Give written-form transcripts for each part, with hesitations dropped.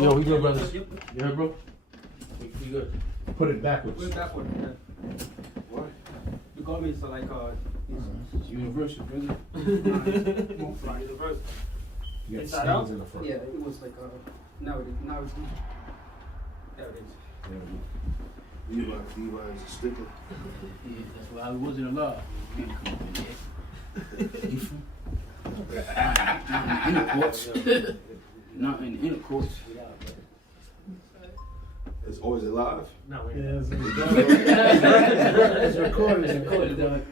Yo, we good, brothers. You heard, bro? We good. Put it backwards. Put it backward, yeah. What? You got me, so like, It's universal, brother. won't fly. Universal. You got Inside stains out? in the front. Yeah, it was like, now it's, there it is. Levi's a sticker. Yeah, that's why I wasn't alive. Not in the inner courts. Not in the inner courts. It's always alive. No, wait. Yeah, It's recorded. It's recorded, dog.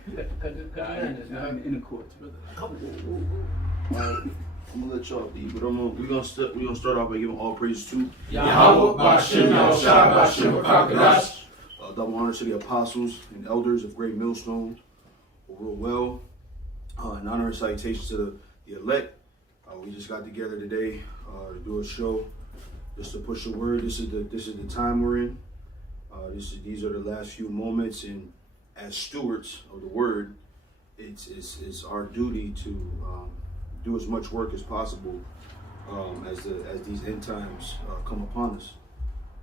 It's not in the inner courts, brother. Alright, I'm gonna let y'all be, but we're gonna start off by giving all praise to Yahweh, Bashem, Yahushua, Bashem, Kakadash. double honor to the apostles and elders of Great Millstone, real well. And honor and salutations to the elect. We just got together today to do a show, just to push the word. This is the time we're in. These are the last few moments, and as stewards of the word, it's our duty to do as much work as possible as these end times come upon us.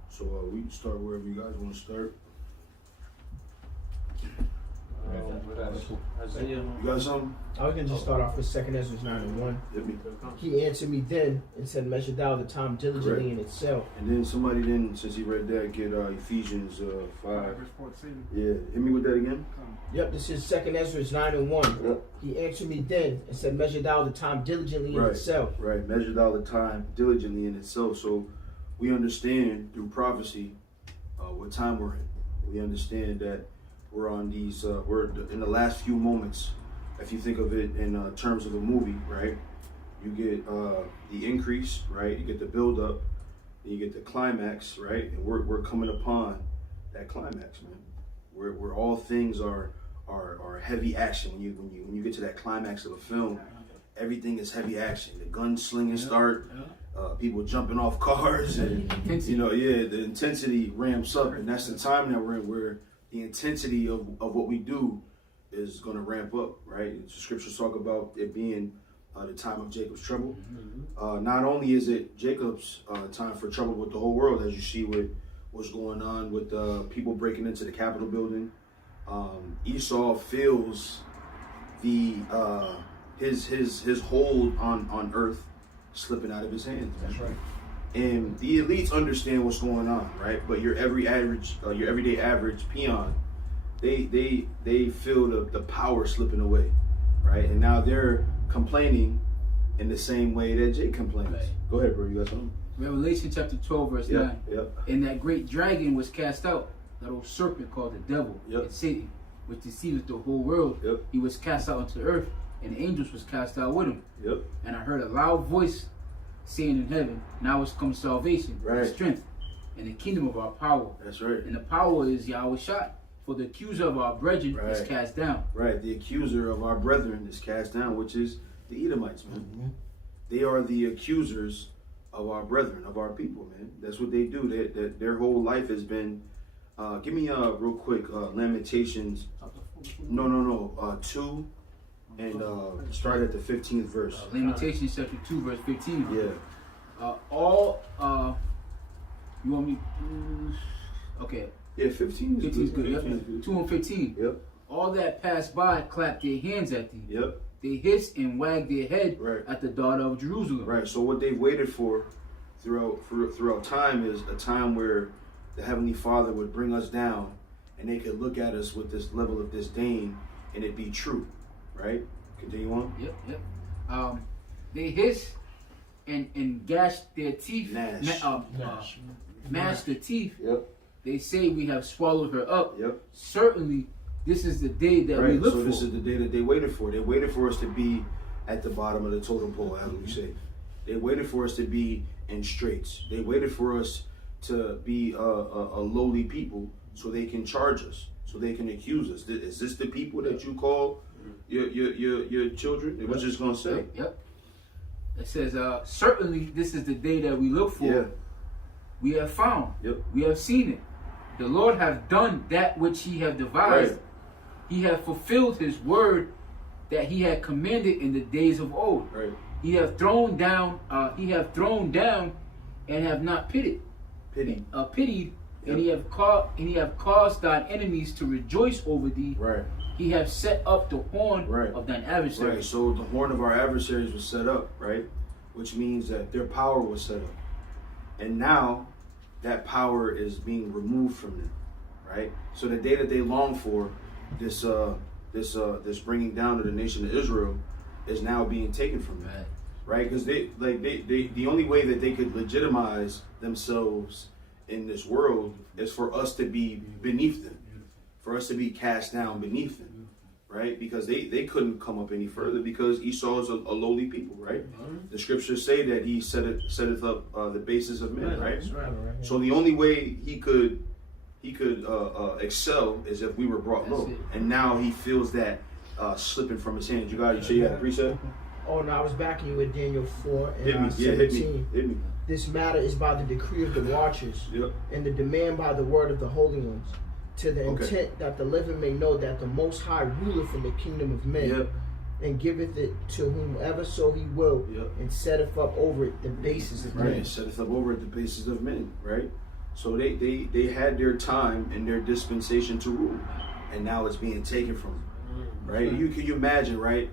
So we can start wherever you guys want to start. You got something? I can just start off with 2 Ezra 9:1. Hit me. He answered me then and said, measure thou the time diligently in itself. And then somebody since he read that, get Ephesians 5. Verse 14. Yeah, hit me with that again. Yep, this is 2 Ezra 9:1. Yep. He answered me then and said, measure thou the time diligently in itself. Right, measured all the time diligently in itself. So we understand through prophecy what time we're in. We understand that we're on we're in the last few moments. If you think of it in terms of a movie, right? You get the increase, right? You get the build up, then you get the climax, right? And we're coming upon that climax, man. Where all things are heavy action. When you get to that climax of a film, everything is heavy action. The gunslinging start, people jumping off cars, and the intensity ramps up, and that's the time that we're in, where the intensity of what we do is going to ramp up, right? The scriptures talk about it being the time of Jacob's trouble. Not only is it Jacob's time for trouble, but the whole world, as you see with what's going on with people breaking into the Capitol building. Esau feels the his hold on earth slipping out of his hands. That's right. And the elites understand what's going on, right? But your everyday average peon, they feel the power slipping away, right? And now they're complaining in the same way that Jake complains. Right. Go ahead, bro. You got something? Revelation chapter 12, verse 9. Yep. And that great dragon was cast out, that old serpent called the devil and Satan, which deceiveth the whole world. Yep. He was cast out into the earth, and the angels was cast out with him. Yep. And I heard a loud voice saying in heaven, now is come salvation, and strength, and the kingdom of our power. That's right. And the power is Yahweh shot. For the accuser of our brethren is cast down. Right. The accuser of our brethren is cast down, which is the Edomites, man. Mm-hmm. They are the accusers of our brethren, of our people, man. That's what they do. Their whole life has been. Give me real quick Lamentations. No. 2 and start at the 15th verse. Lamentations chapter 2, verse 15. Yeah. You want me? Okay. Yeah, 15 is 15 is good. 15 is good. 2 and 15. Yep. All that passed by clapped their hands at thee. Yep. They hissed and wagged their head at the daughter of Jerusalem. Right. So what they've waited for throughout time is a time where the Heavenly Father would bring us down, and they could look at us with this level of disdain, and it be true. Right. Continue on. Yep. They hissed and gashed their teeth. Mashed their teeth. Yep. They say we have swallowed her up. Yep. Certainly, this is the day that we look for. So this is the day that they waited for. They waited for us to be at the bottom of the totem pole, as we say. They waited for us to be in straits. They waited for us to be a lowly people, so they can charge us, so they can accuse us. Is this the people that you call your children? It was just gonna say. Yep. It says, certainly this is the day that we look for. Yeah. We have found. Yep. We have seen it. The Lord hath done that which he hath devised. Right. He hath fulfilled his word that he had commanded in the days of old. Right. He hath thrown down and have not pitied. Pity. Pitied, Yep. and he have caused thine enemies to rejoice over thee. Right. He have set up the horn Right. of thine adversary. Right. So the horn of our adversaries was set up, right? Which means that their power was set up. And now that power is being removed from them, right? So the day that they long for, this bringing down of the nation of Israel is now being taken from them, right? Because they the only way that they could legitimize themselves in this world is for us to be beneath them, for us to be cast down beneath them, right? Because they couldn't come up any further because Esau is a lowly people, right? The scriptures say that he setteth up the bases of men, right? So the only way he could excel is if we were brought low, and now he feels that slipping from his hands. You say you had a precept? Oh no, I was backing you with Daniel 4 and Hit me, 17. hit me. This matter is by the decree of the watchers, Yep. and the demand by the word of the holy ones, to the intent that the living may know that the Most High ruleth in the kingdom of men, Yep. and giveth it to whomever so he will, Yep. and setteth up over it the bases of Right, men. setteth up over at the bases of men, right? So they had their time and their dispensation to rule, and now it's being taken from them, right? You can you imagine, right?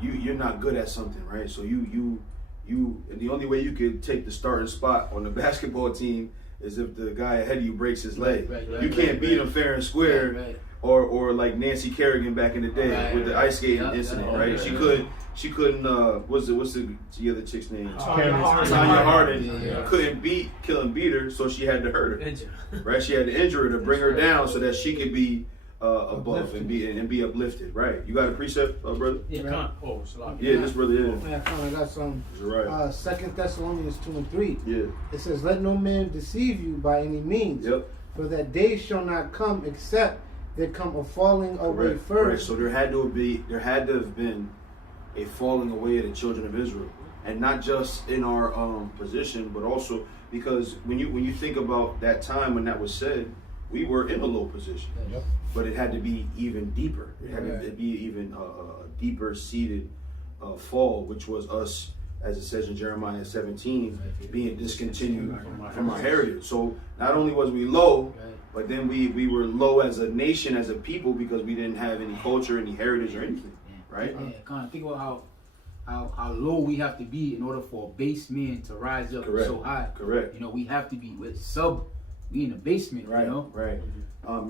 You're not good at something, right? So you and the only way you could take the starting spot on the basketball team is if the guy ahead of you breaks his leg. You can't beat him fair and square, or like Nancy Kerrigan back in the day with the ice skating incident, right? She couldn't. What's the other chick's name? Tanya Harding couldn't kill and beat her, so she had to hurt her, right? She had to injure her to bring her down so that she could be above and be uplifted, right? You got a precept, brother? Yeah, Yeah, this brother, yeah. Man, I got some. Right. 2 Thessalonians 2 and 3. Yeah. It says, "Let no man deceive you by any means, Yep. for that day shall not come except there come a falling away Correct. first." Right. So there had to have been a falling away of the children of Israel, and not just in our position, but also because when you think about that time when that was said, we were in a low position, but it had to be even deeper. It had to be even a deeper seated fall, which was us, as it says in Jeremiah 17, being discontinued from our heritage. So not only was we low, but then we were low as a nation, as a people, because we didn't have any culture, any heritage, or anything, right? Yeah, kind of think about how low we have to be in order for a base man to rise up so high. Correct. You know, we have to be we in the basement. Right. You know. Right.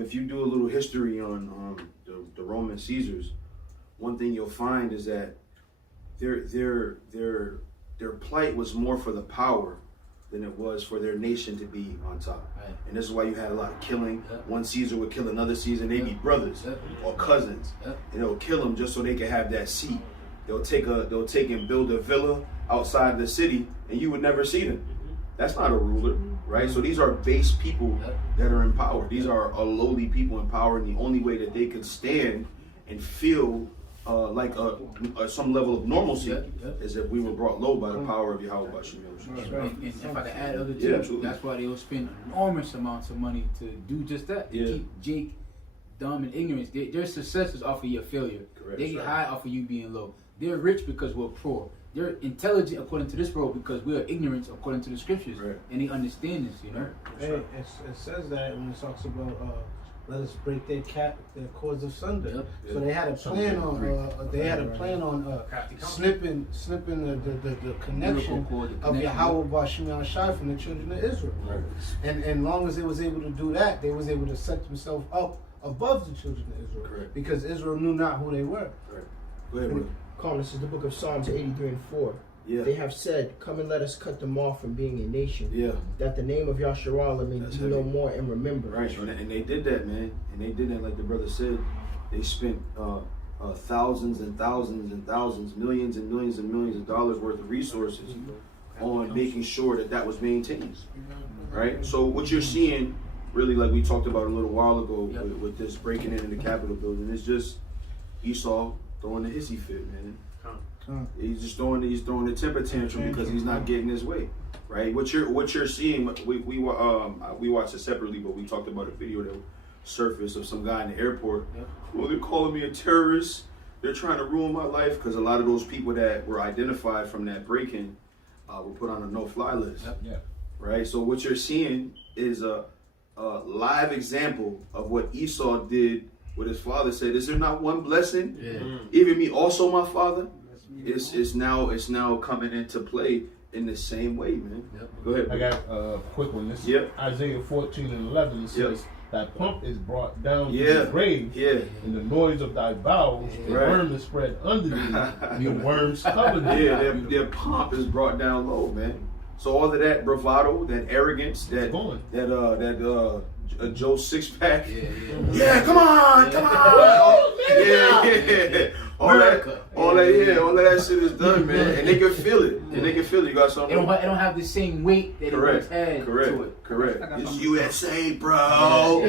If you do a little history on the Roman Caesars, one thing you'll find is that their plight was more for the power than it was for their nation to be on top. Right. And this is why you had a lot of killing. Yep. One Caesar would kill another Caesar. They'd be brothers or cousins, and they'll kill them just so they could have that seat. They'll take and build a villa outside the city, and you would never see them. That's not a ruler, right? So these are base people that are in power. These are a lowly people in power, and the only way that they could stand and feel like some level of normalcy is if we were brought low by the power of Yahweh Bashim. And if I could add other Yeah, too, that's why they will spend enormous amounts of money to do just that. To keep Jake dumb and ignorant. Their successes off of your failure. Correct. They get high off of you being low. They're rich because we're poor. They're intelligent according to this world because we are ignorant according to the scriptures. Right. And they understand this, you know. Hey, it says that when it talks about let us break their cords of sunder. So they had a plan on snipping the connection of Yahweh Bashim Shai from the children of Israel. Right. And long as they was able to do that, they was able to set themselves up above the children of Israel. Correct. Because Israel knew not who they were. Right. Go ahead, brother. Colin, this is the book of Psalms 83 and 4. Yeah. They have said, "Come and let us cut them off from being a nation, Yeah. that the name of Yasharallah may That's do no heavy. more in remembrance." Right, and they did that, man. And they did that, like the brother said. They spent thousands and thousands and thousands, millions and millions and millions of dollars worth of resources on making sure that was maintained. Right? So what you're seeing, really, like we talked about a little while ago with this breaking into the Capitol building, is just Esau throwing the hissy fit, man. He's just throwing the temper tantrum because he's not getting his way, right? What you're seeing, we watched it separately, but we talked about a video that surfaced of some guy in the airport. Well, they're calling me a terrorist. They're trying to ruin my life because a lot of those people that were identified from that break-in were put on a no-fly list. right? So what you're seeing is a live example of what Esau did. What his father said, is there not one blessing? Even me also, my father. It's now coming into play in the same way, man. Go ahead. I got a quick one. This Isaiah 14:11 says, "Thy pomp is brought down to the grave, and the noise of thy bowels, the worm is spread under thee, your worms cover thee." Their pomp is brought down low, man. So all of that bravado, that arrogance, that Joe Sixpack, come on, all that shit is done, man, and they can feel it, You got something? It don't have the same weight that it once had to it. Correct. It's USA, bro.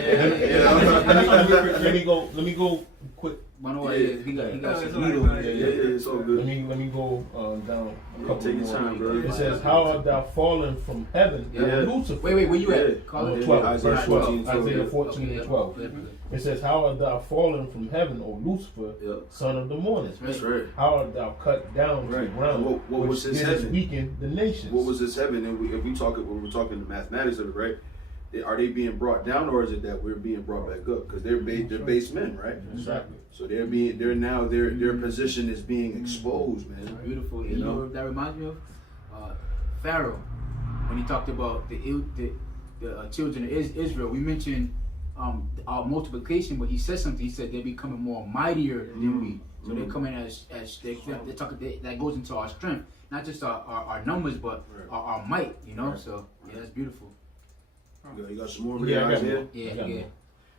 Let me go quick. He got some heat over there. It's all good. Let me go down a couple take your more. time, bro. It says, "How art thou fallen from heaven, Lucifer?" Wait, where you at? 12, verse 12. Isaiah 14:12. Okay. It says, "How art thou fallen from heaven, O Lucifer, son of the morning? That's right. How art thou cut down to the ground? What was his heaven? Weakened the nations." What was his heaven? And when we're talking the mathematics of it, right? Are they being brought down, or is it that we're being brought back up? Because they're base men, right? Exactly. So their position is being exposed, man. Beautiful. You know what that reminds me of? Pharaoh, when he talked about the children of Israel. We mentioned our multiplication, but he said something. He said they're becoming more mightier than we. So they're coming as they're talking. That goes into our strength, not just our numbers, but our might. You know. So that's beautiful. You got some more over there, Isaiah? Yeah.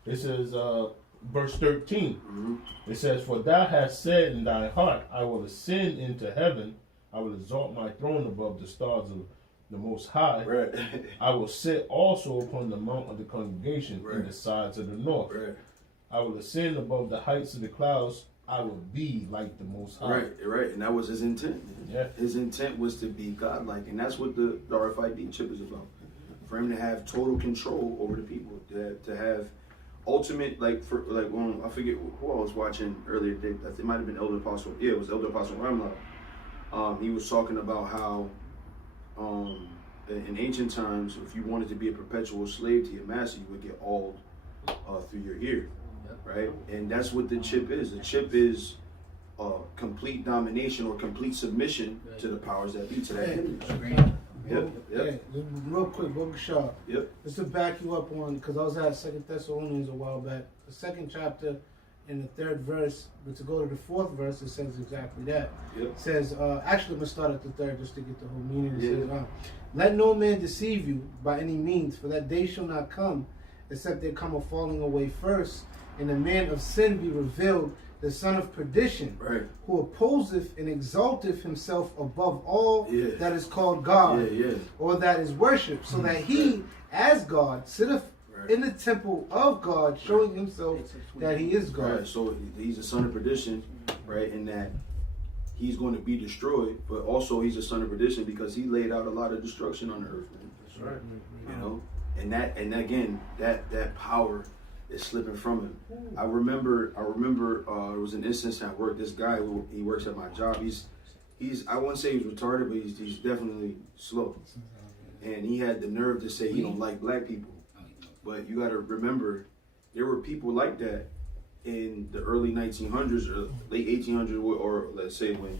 This is verse 13. It says, "For thou hast said in thy heart, I will ascend into heaven. I will exalt my throne above the stars of the Most High. Right. I will sit also upon the mount of the congregation in the sides of the north. Right. I will ascend above the heights of the clouds. I will be like the Most High." Right. And that was his intent. Yeah. His intent was to be godlike, and that's what the RFID chip is about. For him to have total control over the people, to have ultimate, I forget who I was watching earlier today. It might have been Elder Apostle. Yeah, it was Elder Apostle Ramla. He was talking about how in ancient times, if you wanted to be a perpetual slave to your master, you would get auled through your ear, right? And that's what the chip is. The chip is complete domination or complete submission to the powers that be, to that image. Yep. Just real quick, Bogashar. Yep. Just to back you up on, because I was at 2 Thessalonians a while back, the 2nd chapter in the 3rd verse, but to go to the 4th verse, it says exactly that. Yep. It says, actually, I'm going to start at the 3rd just to get the whole meaning. It says, "Let no man deceive you by any means, for that day shall not come, except there come a falling away first, and the man of sin be revealed, the son of perdition, who opposeth and exalteth himself above all that is called God, or that is worshipped, so that he, as God, sitteth in the temple of God, showing himself that he is God." Right. So he's a son of perdition, right? In that he's going to be destroyed, but also he's a son of perdition because he laid out a lot of destruction on the earth, man. That's right. You know, and again, that power is slipping from him. I remember there was an instance at work. This guy he works at my job. He's I wouldn't say he's retarded, but he's definitely slow. And he had the nerve to say he don't like black people. But you got to remember, there were people like that in the early 1900s or late 1800s, or let's say when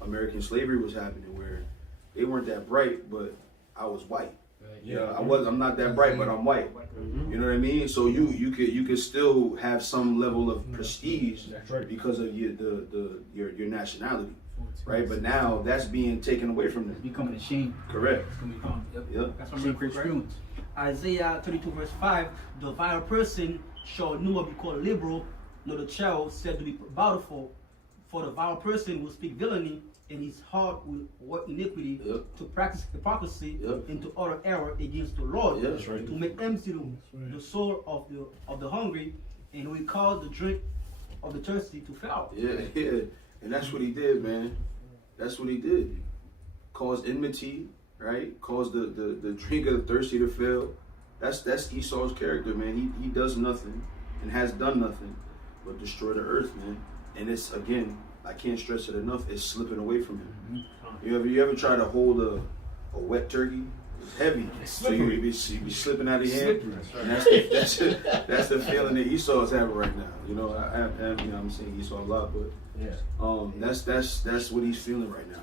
American slavery was happening, where they weren't that bright, but I was white. Yeah, I'm not that bright, but I'm white. You know what I mean? So you could still have some level of prestige because of your nationality, right? But now that's being taken away from them. It's becoming a shame. Correct. It's gonna become That's what I'm reading, right? Isaiah 32 verse 5, "The vile person shall no more be called liberal, nor the child said to be bountiful, for the vile person will speak villainy, and his heart will work iniquity, to practice hypocrisy, and to utter error against the Lord, to make empty the soul of the hungry, and will cause the drink of the thirsty to fail." Yeah. And that's what he did, man. That's what he did. Caused enmity, right? Caused the drink of the thirsty to fail. That's Esau's character, man. He does nothing and has done nothing but destroy the earth, man. And it's, again, I can't stress it enough, it's slipping away from him. You ever try to hold a wet turkey It's heavy. It's So you slippery. be slipping out of your hand. Slippery. And that's the feeling that Esau is having right now. You know, I'm saying Esau a lot, but that's what he's feeling right now.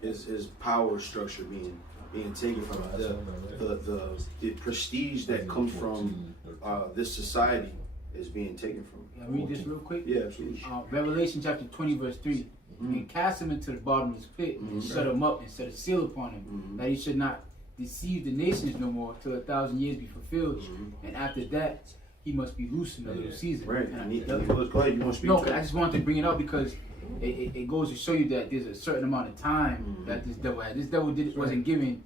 His power structure being taken from him. The prestige that comes from this society is being taken from him. Can I read this real quick? Yeah, absolutely. Revelation chapter 20 verse 3. And cast him into the bottomless pit, and shut him up, and set a seal upon him, that he should not deceive the nations no more till 1,000 years be fulfilled. And after that, he must be loosed in a little season. Right. And Go ahead. You want to speak? no, to I it? just wanted to bring it up because it goes to show you that there's a certain amount of time that this devil had. This devil wasn't given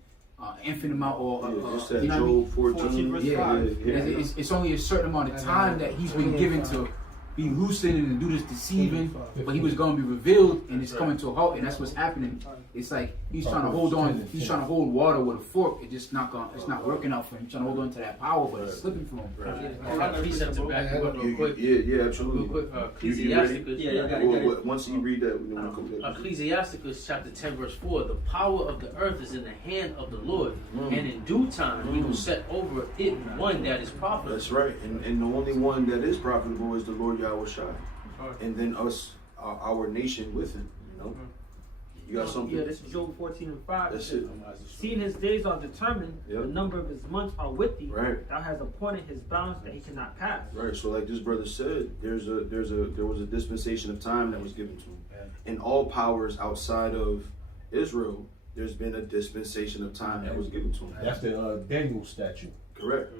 infinite amount or Just that you know what I mean? Job 14 verse Yeah, 5. It's only a certain amount of time that he's been given to be loosened and do this deceiving, but he was going to be revealed, and it's coming to a halt, and that's what's happening. It's like he's trying to hold on, he's trying to hold water with a fork. It's not working out for him. He's trying to hold on to that power, but it's slipping from him. Precept to back you up real quick. Yeah, absolutely. Real quick, You ready? Ecclesiasticus. Yeah, you got it. Well, once you read that, we want to come back. Ecclesiasticus chapter 10 verse 4. The power of the earth is in the hand of the Lord, and in due time he will set over it one that is profitable. That's right. And the only one that is profitable is the Lord Yahweh Shai. And then us, our nation with him, you know. You got something? Yeah, this is Job 14 and 5. That's it. Seeing his days are determined, Yep. the number of his months are with thee. Right. Thou hast appointed his bounds that he cannot pass. Right. So like this brother said, there was a dispensation of time that was given to him. And all powers outside of Israel, there's been a dispensation of time that was given to him. That's the Daniel statue. Correct.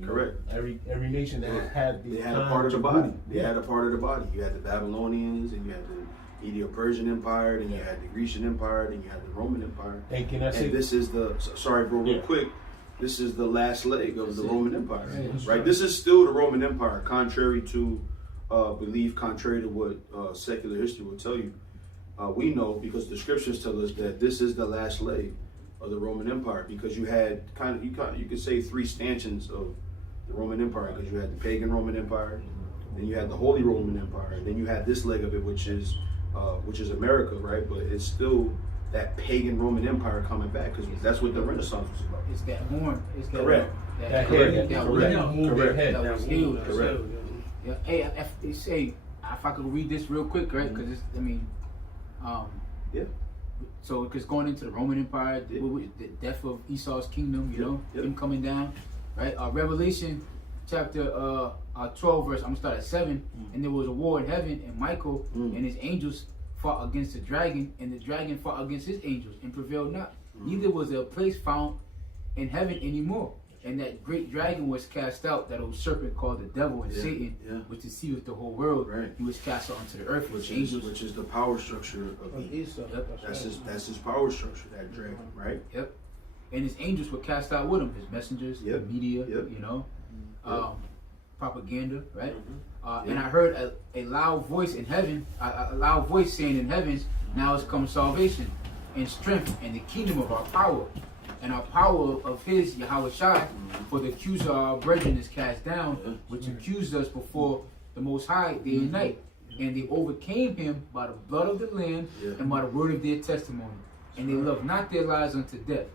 Correct. Every nation that had They had a part of the body. They had a part of the body. You had the Babylonians, and you had the Medo-Persian Empire, and you had the Grecian Empire, and you had the Roman Empire. And can I say And this is sorry, bro, real Yeah. quick. This is the last leg of the Roman Empire, right? This is still the Roman Empire, contrary to belief, contrary to what secular history will tell you. We know because the scriptures tell us that this is the last leg of the Roman Empire, because you had you could say three stanchions of the Roman Empire, because you had the pagan Roman Empire, then you had the Holy Roman Empire, and then you had this leg of it, which is America, right? But it's still that pagan Roman Empire coming back, because that's what the Renaissance was about. It's that horn. It's that Correct. That that correct. head, That correct, was- move Correct. their head. that was healed. Correct. Yeah. Hey, they say if I could read this real quick, right? Because Yeah. So because going into the Roman Empire, the death of Esau's kingdom, you know, Yep. him coming down, right? Revelation chapter 12 verse. I'm gonna start at 7. And there was a war in heaven, and Michael and his angels fought against the dragon, and the dragon fought against his angels and prevailed not. Neither was there a place found in heaven anymore. And that great dragon was cast out, that old serpent called the devil and Satan, which deceiveth the whole world. Right. He was cast out onto the earth with Which angels. is the power structure of Esau. That's his power structure, that dragon, right? Yep. And his angels were cast out with him, his messengers, Yep. media, Yep. you know, propaganda, right? Mm-hmm. And I heard a loud voice in heaven, a loud voice saying in heavens, now has come salvation and strength and the kingdom of our power. And our power of his, Yahweh Shai, for the accuser of our brethren is cast down, which accused us before the Most High day and night. And they overcame him by the blood of the Lamb and by the word of their testimony. And they loved not their lives unto death.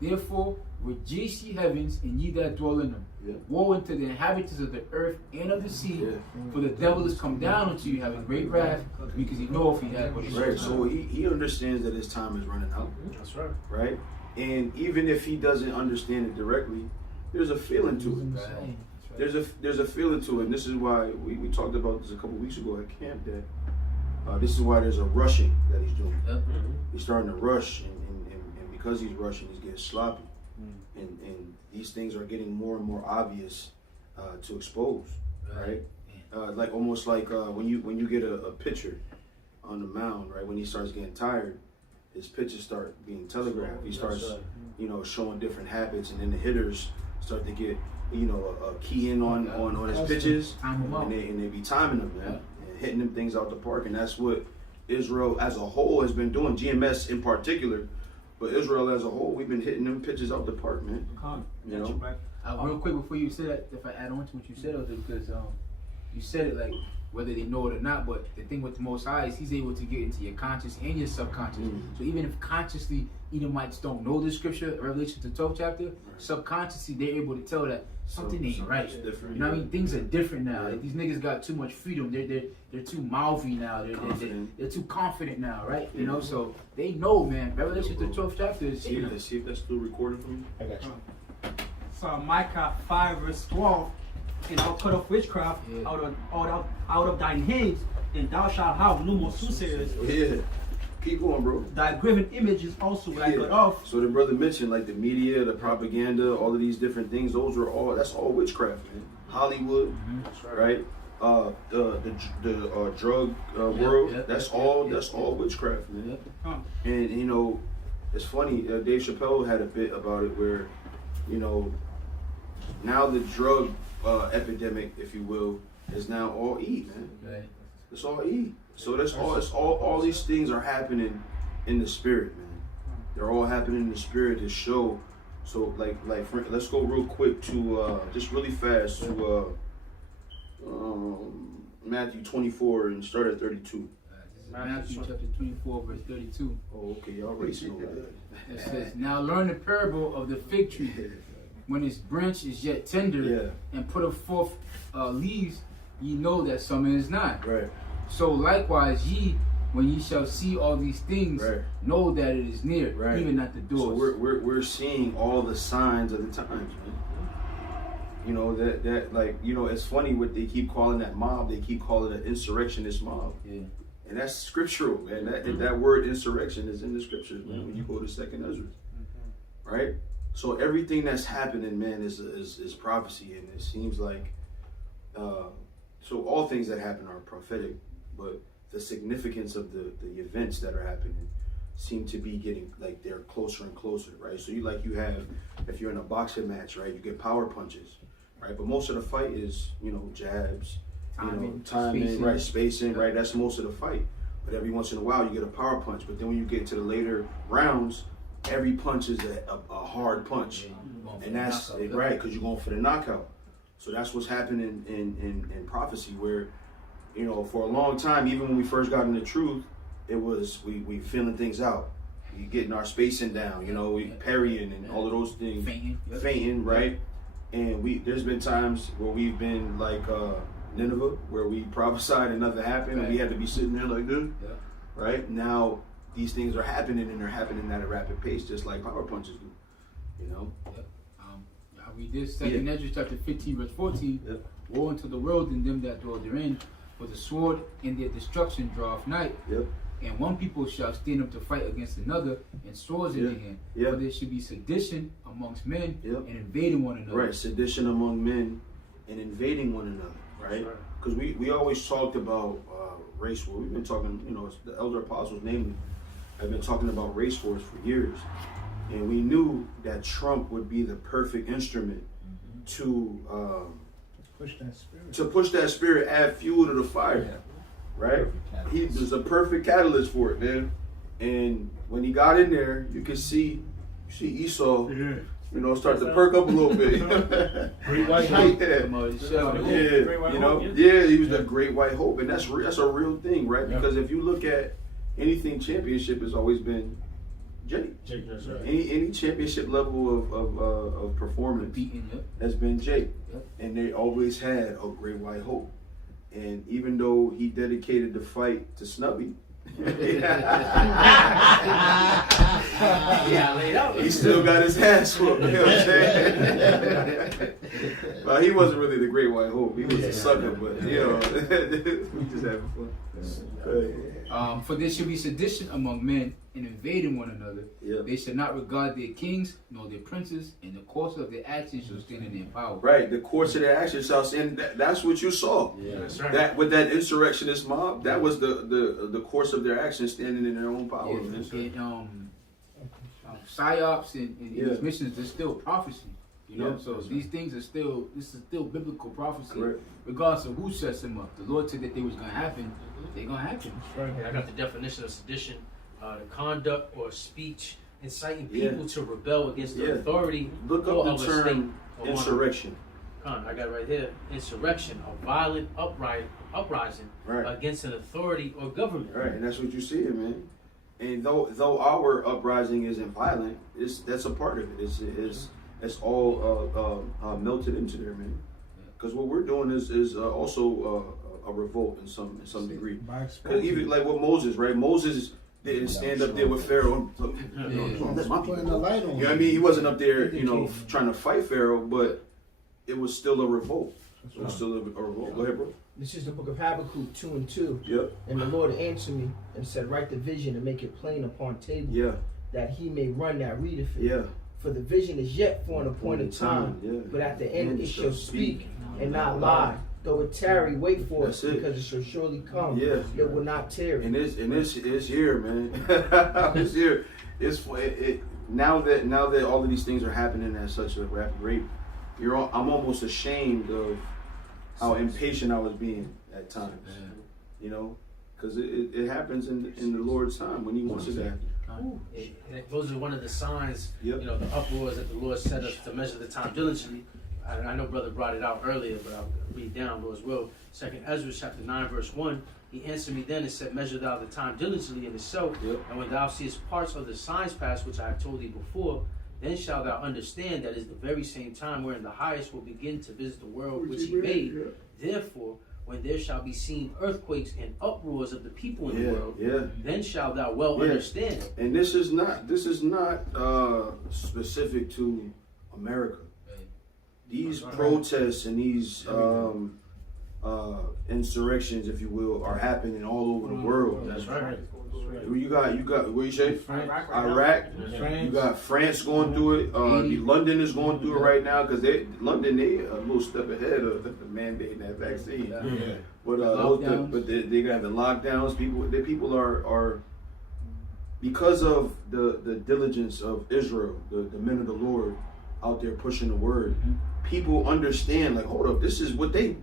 Therefore, rejoice ye heavens, and ye that dwell in them. Woe unto the inhabitants of the earth and of the sea, for the devil is come down unto you, having great wrath, because he knoweth he had what he Right. should. So he understands that his time is running out. That's right. Right? And even if he doesn't understand it directly, there's a feeling to it. There's a feeling to it, and this is why we talked about this a couple weeks ago at camp, that this is why there's a rushing that he's doing. He's starting to rush, and because he's rushing, he's getting sloppy. And these things are getting more and more obvious to expose, right? Like almost like when you get a pitcher on the mound, right? When he starts getting tired, his pitches start being telegraphed. He starts, showing different habits, and then the hitters start to get, a key in on his pitches, and they be timing them, man, and hitting them things out the park. And that's what Israel as a whole has been doing. GMS in particular, but Israel as a whole, we've been hitting them pitches out the park, man. You know. Real quick before you say that, if I add on to what you said, because you said it like whether they know it or not. But the thing with the Most High is He's able to get into your conscious and your subconscious. So even if consciously Edomites don't know the scripture, Revelation the 12th chapter, subconsciously they're able to tell that something ain't right. You know what I mean? Things are different now. Like, these niggas got too much freedom. They're too mouthy now. They're too confident now, right? You know, so they know, man. Revelation the 12th chapter is. See if that's still recording for me. I got you. So Micah 5 verse 12, and I'll cut off witchcraft out of thine hands, and thou shalt have no more soothsayers. Yeah. Keep going, bro. Thy graven images also will I cut off. So the brother mentioned like the media, the propaganda, all of these different things. That's all witchcraft, man. Hollywood, right? The drug world. That's all witchcraft, man. And you know, it's funny. Dave Chappelle had a bit about it where, you know, now the drug epidemic, if you will, is now all E, man. Right. It's all E. So that's all these things are happening in the spirit, man. They're all happening in the spirit to show. So let's go real quick to just really fast to Matthew 24 and start at 32. Matthew chapter 24 verse 32. Oh, okay, y'all racing over there. It says, "Now learn the parable of the fig tree. When its branch is yet tender and putteth forth leaves, ye know that summer is nigh. Right. So likewise ye, when ye shall see all these things, know that it is near, even at the doors." So we're seeing all the signs of the times, man. You know that like, you know, it's funny what they keep calling that mob. They keep calling it an insurrectionist mob. Yeah. And that's scriptural, man. That word insurrection is in the scriptures, man. When you go to 2nd Ezra, right? So everything that's happening, man, is prophecy, and it seems like so all things that happen are prophetic, but the significance of the events that are happening seem to be getting like they're closer and closer, right? So you have, if you're in a boxing match, right, you get power punches, right? But most of the fight is, you know, jabs, timing, right, spacing, right? That's most of the fight. But every once in a while you get a power punch. But then when you get to the later rounds, every punch is a hard punch, and that's right, because you're going for the knockout. So that's what's happening in prophecy, where, you know, for a long time, even when we first got into truth, it was we feeling things out, we getting our spacing down, you know, we parrying and all of those things, fainting, right? And there's been times where we've been like Nineveh, where we prophesied and nothing happened, and we had to be sitting there like this, right? Now these things are happening, and they're happening at a rapid pace, just like power punches do, you know. I read this, 2nd Ezra chapter 15 verse 14. Woe unto the world and them that dwell therein, for the sword and their destruction draweth nigh. And one people shall stand up to fight against another, and swords in their hand. For there should be sedition amongst men and invading one another. Right, sedition among men and invading one another, right? Because we always talked about race war. We've been talking, you know, the elder apostles namely have been talking about race wars for years. And we knew that Trump would be the perfect instrument to push that spirit, add fuel to the fire, right? He was a perfect catalyst for it, man. And when he got in there, you could see Esau, you know, start to perk up a little bit. Great white hope. He was the great white hope, and that's a real thing, right? Because if you look at anything championship, has always been Jake. That's right. Any championship level of performance has been Jake, and they always had a great white hope. And even though he dedicated the fight to Snubby, he still got his ass whooped. You know what I'm saying? Well, he wasn't really the great white hope. He was a sucker, but you know, we just having fun. For there should be sedition among men and invading one another. They should not regard their kings nor their princes, and the course of their actions shall stand in their power. Right, the course of their actions shall stand. That's what you saw. That's right. That with that insurrectionist mob, that was the course of their actions standing in their own power. Psyops and these missions are still prophecy. You know, so these things are still, this is still biblical prophecy. Regardless of who sets them up. The Lord said that they was going to happen, they're going to happen. I got the definition of sedition, the conduct or speech inciting people to rebel against the authority Look up the term insurrection. I got it right here. Insurrection, a violent uprising against an authority or government. Right, and that's what you see, man. And though our uprising isn't violent, that's a part of it. It's all melted into there, man. Because what we're doing is also a revolt in some degree. Because even like with Moses, right? Moses didn't stand up there with Pharaoh. That's my people. You know what I mean? He wasn't up there, trying to fight Pharaoh, but it was still a revolt. It was still a revolt. Go ahead, bro. This is the book of Habakkuk 2:2. Yep. And the Lord answered me and said, write the vision and make it plain upon table, that he may run that readeth it. Yeah. For the vision is yet for an appointed time, but at the end it shall speak and not lie. Though it tarry, wait for it, because it shall surely come. Yeah. It will not tarry. And it's here, man. It's here. Now that all of these things are happening at such a rapid rate, I'm almost ashamed of how impatient I was being at times. Because it happens in the Lord's time when He wants it to happen. Those are one of the signs, the uproars that the Lord set us to measure the time diligently. I know brother brought it out earlier, but I'll read down, Lord's will. 2nd Ezra chapter 9, verse 1. He answered me then and said, measure thou the time diligently in itself, and when thou seest parts of the signs pass, which I have told thee before, then shalt thou understand that is the very same time wherein the highest will begin to visit the world which he made. Therefore, when there shall be seen earthquakes and uproars of the people in the world, then shalt thou well understand. And this is not specific to America. These protests and these insurrections, if you will, are happening all over the world. That's right. You got what you say? Iraq. You got France going through it. London is going through it right now because London they a little step ahead of mandating that vaccine. But they got the lockdowns. People are because of the diligence of Israel, the men of the Lord out there pushing the word. People understand, like, hold up, this is what they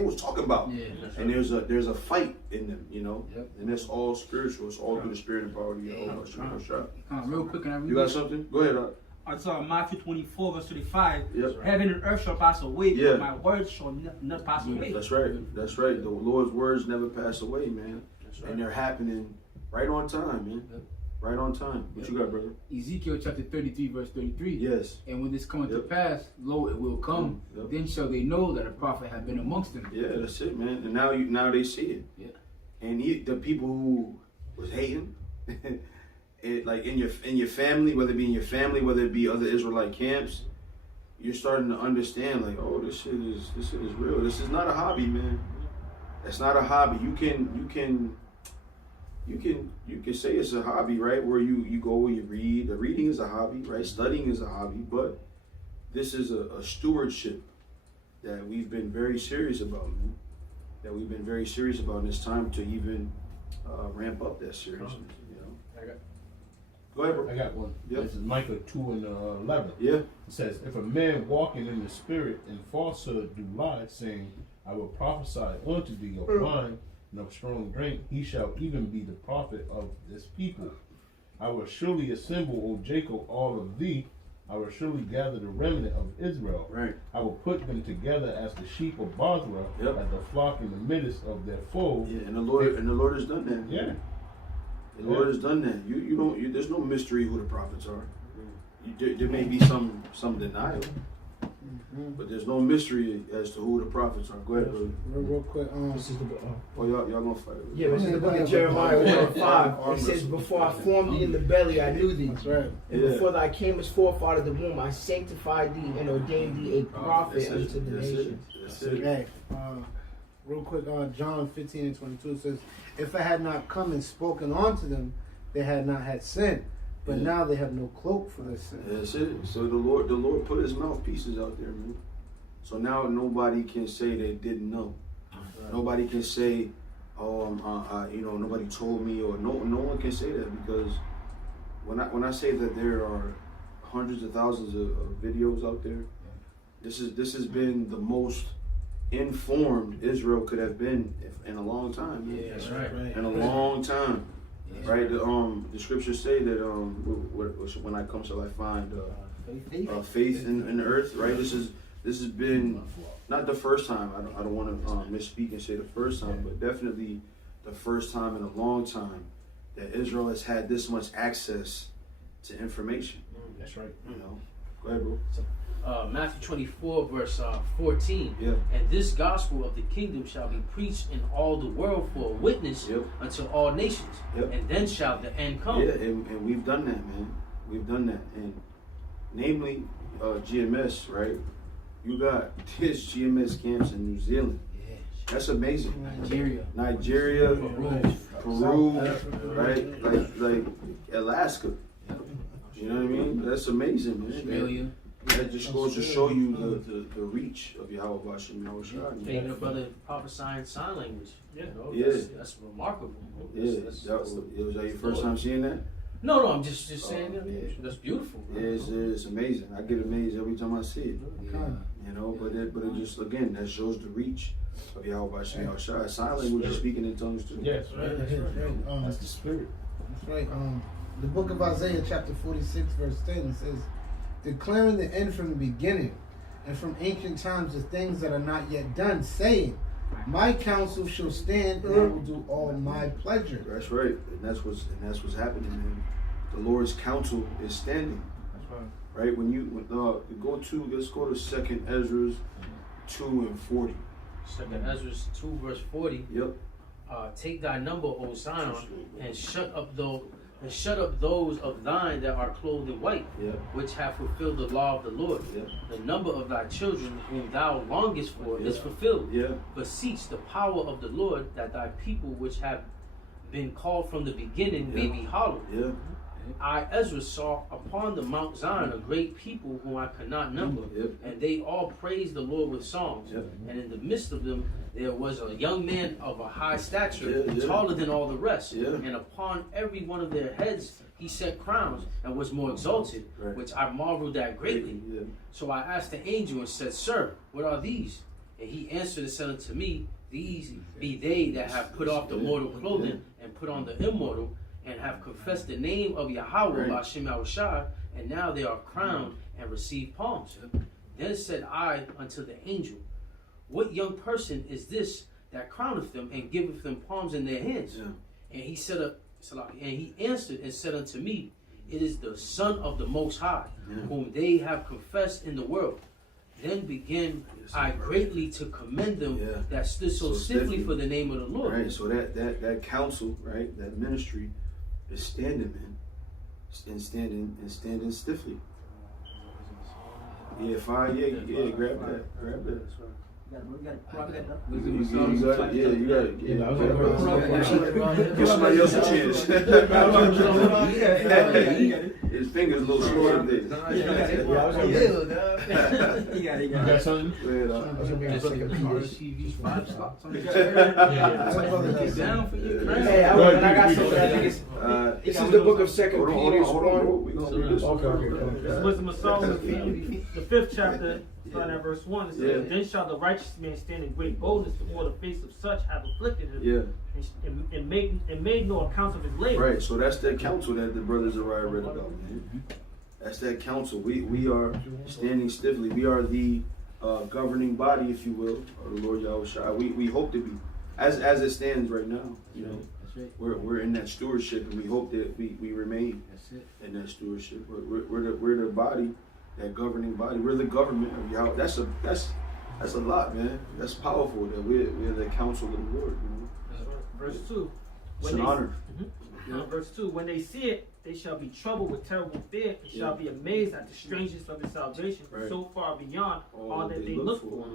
was talking about. And there's a fight in them, and it's all spiritual. It's all through the spirit and power of Yahweh. Real quick, can I read You got something? Go ahead. I saw Matthew 24, verse 35. Heaven and earth shall pass away, but my words shall not pass away. That's right. The Lord's words never pass away, man. And they're happening right on time, man. Right on time. What you got, brother? Ezekiel chapter 33, verse 33. Yes. And when this cometh to pass, lo, it will come. Then shall they know that a prophet hath been amongst them. Yeah, that's it, man. And now they see it. And the people who was hating, like in your family, whether it be in your family, whether it be other Israelite camps, you're starting to understand, like, oh, this shit is real. This is not a hobby, man. It's not a hobby. You can say it's a hobby, right? Where you go and you read. The reading is a hobby, right? Studying is a hobby, but this is a stewardship that we've been very serious about, man. That we've been very serious about, and it's time to even ramp up that seriousness. Go ahead, bro. I got one. This is Micah 2:11. Yeah. It says, if a man walking in the spirit and falsehood do lie, saying, I will prophesy unto thee of wine and of strong drink, he shall even be the prophet of this people. I will surely assemble, O Jacob, all of thee. I will surely gather the remnant of Israel. Right. I will put them together as the sheep of Bozrah, as the flock in the midst of their fold. Yeah, and the Lord has done that. Yeah. The Lord has done that. You don't. There's no mystery who the prophets are. There may be some denial, but there's no mystery as to who the prophets are. Go ahead, brother. Real quick. This is the book. Y'all gonna fight? Yeah, this is the book of Jeremiah 1:5. It says, "Before I formed thee in the belly, I knew thee. That's right. And before thou camest forth out of the womb, I sanctified thee and ordained thee a prophet unto the nations." That's it. Hey, real quick, John 15:22 says, if I had not come and spoken unto them, they had not had sin. But now they have no cloak for their sin. That's it. So the Lord put his mouthpieces out there, man. So now nobody can say they didn't know. Right. Nobody can say, nobody told me, or no one can say that, because when I say that there are hundreds of thousands of videos out there, this has been the most informed Israel could have been in a long time. Yeah, that's right. In a long time. Yeah. Right? The scriptures say that when I come shall I find faith in the earth, right? this has been not the first time. I don't want to misspeak and say the first time, but definitely the first time in a long time that Israel has had this much access to information. That's right. You know, go ahead, bro. Matthew 24, verse 14. Yeah. And this gospel of the kingdom shall be preached in all the world for a witness unto all nations. And then shall the end come. Yeah, and we've done that, man. We've done that. And namely, GMS, right? You got this GMS camps in New Zealand. Yeah. That's amazing. Nigeria, Peru, right? Like Alaska. You know what I mean? That's amazing, man. Australia. That just goes to show you the reach of Yahweh Bashem Yahushua. Even a brother prophesying sign language. Yeah. That's remarkable. Yeah. Was that your first time seeing that? No, I'm just saying that's beautiful. Yeah, it's amazing. I get amazed every time I see it. You know, but it just, again, that shows the reach of Yahweh Bashem Yahushua. Sign language is speaking in tongues too. Yes, right. That's the spirit. That's right. The book of Isaiah, chapter 46, verse 10 says, declaring the end from the beginning, and from ancient times the things that are not yet done, saying, my counsel shall stand, and I will do all my pleasure. That's right, and that's what's happening, man. The Lord's counsel is standing. That's right. Right, when you let's go to 2 Ezra 2 and 40. 2 Ezra 2 verse 40. Yep. Take thy number, O Zion, and shut up those of thine that are clothed in white, which have fulfilled the law of the Lord. The number of thy children whom thou longest for is fulfilled. Beseech the power of the Lord, that thy people which have been called from the beginning may be hallowed. I, Ezra, saw upon the Mount Zion a great people whom I could not number, and they all praised the Lord with songs. And in the midst of them there was a young man of a high stature, taller than all the rest. And upon every one of their heads he set crowns, and was more exalted, which I marveled at greatly. So I asked the angel and said, Sir, what are these? And he answered and said unto me, These be they that have put off the mortal clothing and put on the immortal, and have confessed the name of Yahweh Bashem Yahushua, and now they are crowned and receive palms. Then said I unto the angel, What young person is this that crowneth them and giveth them palms in their hands? And he said, and he answered and said unto me, It is the Son of the Most High, whom they have confessed in the world. Then began I greatly to commend them that stood so stiffly for the name of the Lord. Right, so that counsel, right, that ministry is standing, man, and standing stiffly. Yeah, fine. Yeah, grab that. You got it. Give somebody else a chance. His fingers a little slow today. You got something? Hey, I got something. I think this is the book of 2 Peter. This Wisdom of Solomon, the 5th chapter, starting at verse 1. It says, Then shall the righteous man stand in great boldness before the face of such have afflicted him, and made no account of his labor. Right, so that's that counsel that the brothers of Raya read about, man. That's that counsel. We are standing stiffly. We are the governing body, if you will, of the Lord Yahushua. We hope to be, as it stands right now. You know, we're in that stewardship, and we hope that we remain in that stewardship. We're the body, that governing body. We're the government of Yahweh. That's a lot, man. That's powerful. That we're the counsel of the Lord. You know? Verse 2. It's an honor. Verse 2. When they see it, they shall be troubled with terrible fear, and shall be amazed at the strangeness of his salvation, so far beyond all that they look for.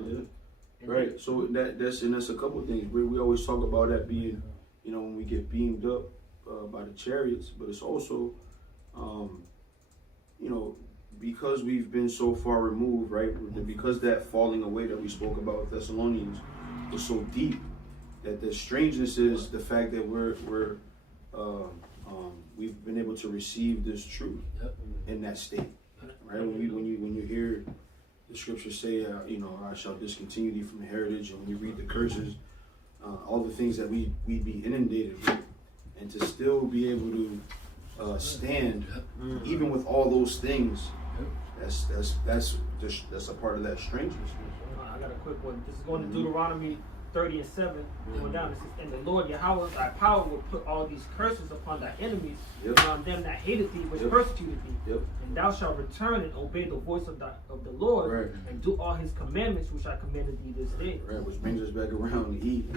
Right. So that's a couple of things. We always talk about that being, you know, when we get beamed up by the chariots, but it's also, you know, because we've been so far removed, right? Because that falling away that we spoke about with Thessalonians was so deep, that the strangeness is the fact that we've been able to receive this truth in that state, right? When you hear the scriptures say, you know, I shall discontinue thee from the heritage, and when you read the curses, all the things that we be inundated with, and to still be able to stand, even with all those things, That's a part of that strangeness. I got a quick one. This is going to Deuteronomy 30 and 7. Going down. It says, and the Lord Yahweh thy power will put all these curses upon thy enemies, and on them that hated thee, which persecuted thee. And thou shalt return and obey the voice of the Lord, and do all his commandments which I commanded thee this day. Right, which brings us back around to Eve.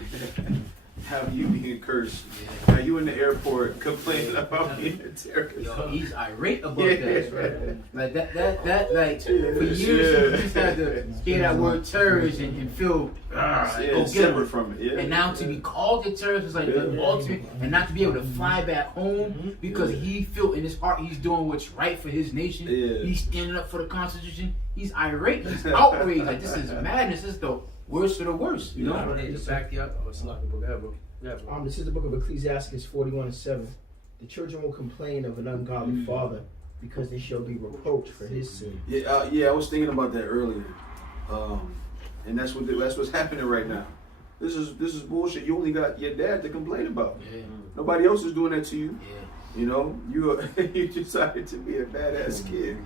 Have you being cursed? Are you in the airport complaining about being a terrorist? Yo, he's irate about that, right? Like that, like for years he just had to hear that word terrorist and feel go separate from it. And now to be called a terrorist is like the ultimate, and not to be able to fly back home because he feel in his heart he's doing what's right for his nation. He's standing up for the Constitution. He's irate. He's outraged. Like this is madness. This is the worst of the worst. You know. Just back you up. Oh, it's like the book ever. This is the book of Ecclesiastes 41 and 7. The children will complain of an ungodly father because they shall be reproached for his sin. I was thinking about that earlier, and that's what's happening right now. This is bullshit. You only got your dad to complain about. Nobody else is doing that to you. You know, you decided to be a badass kid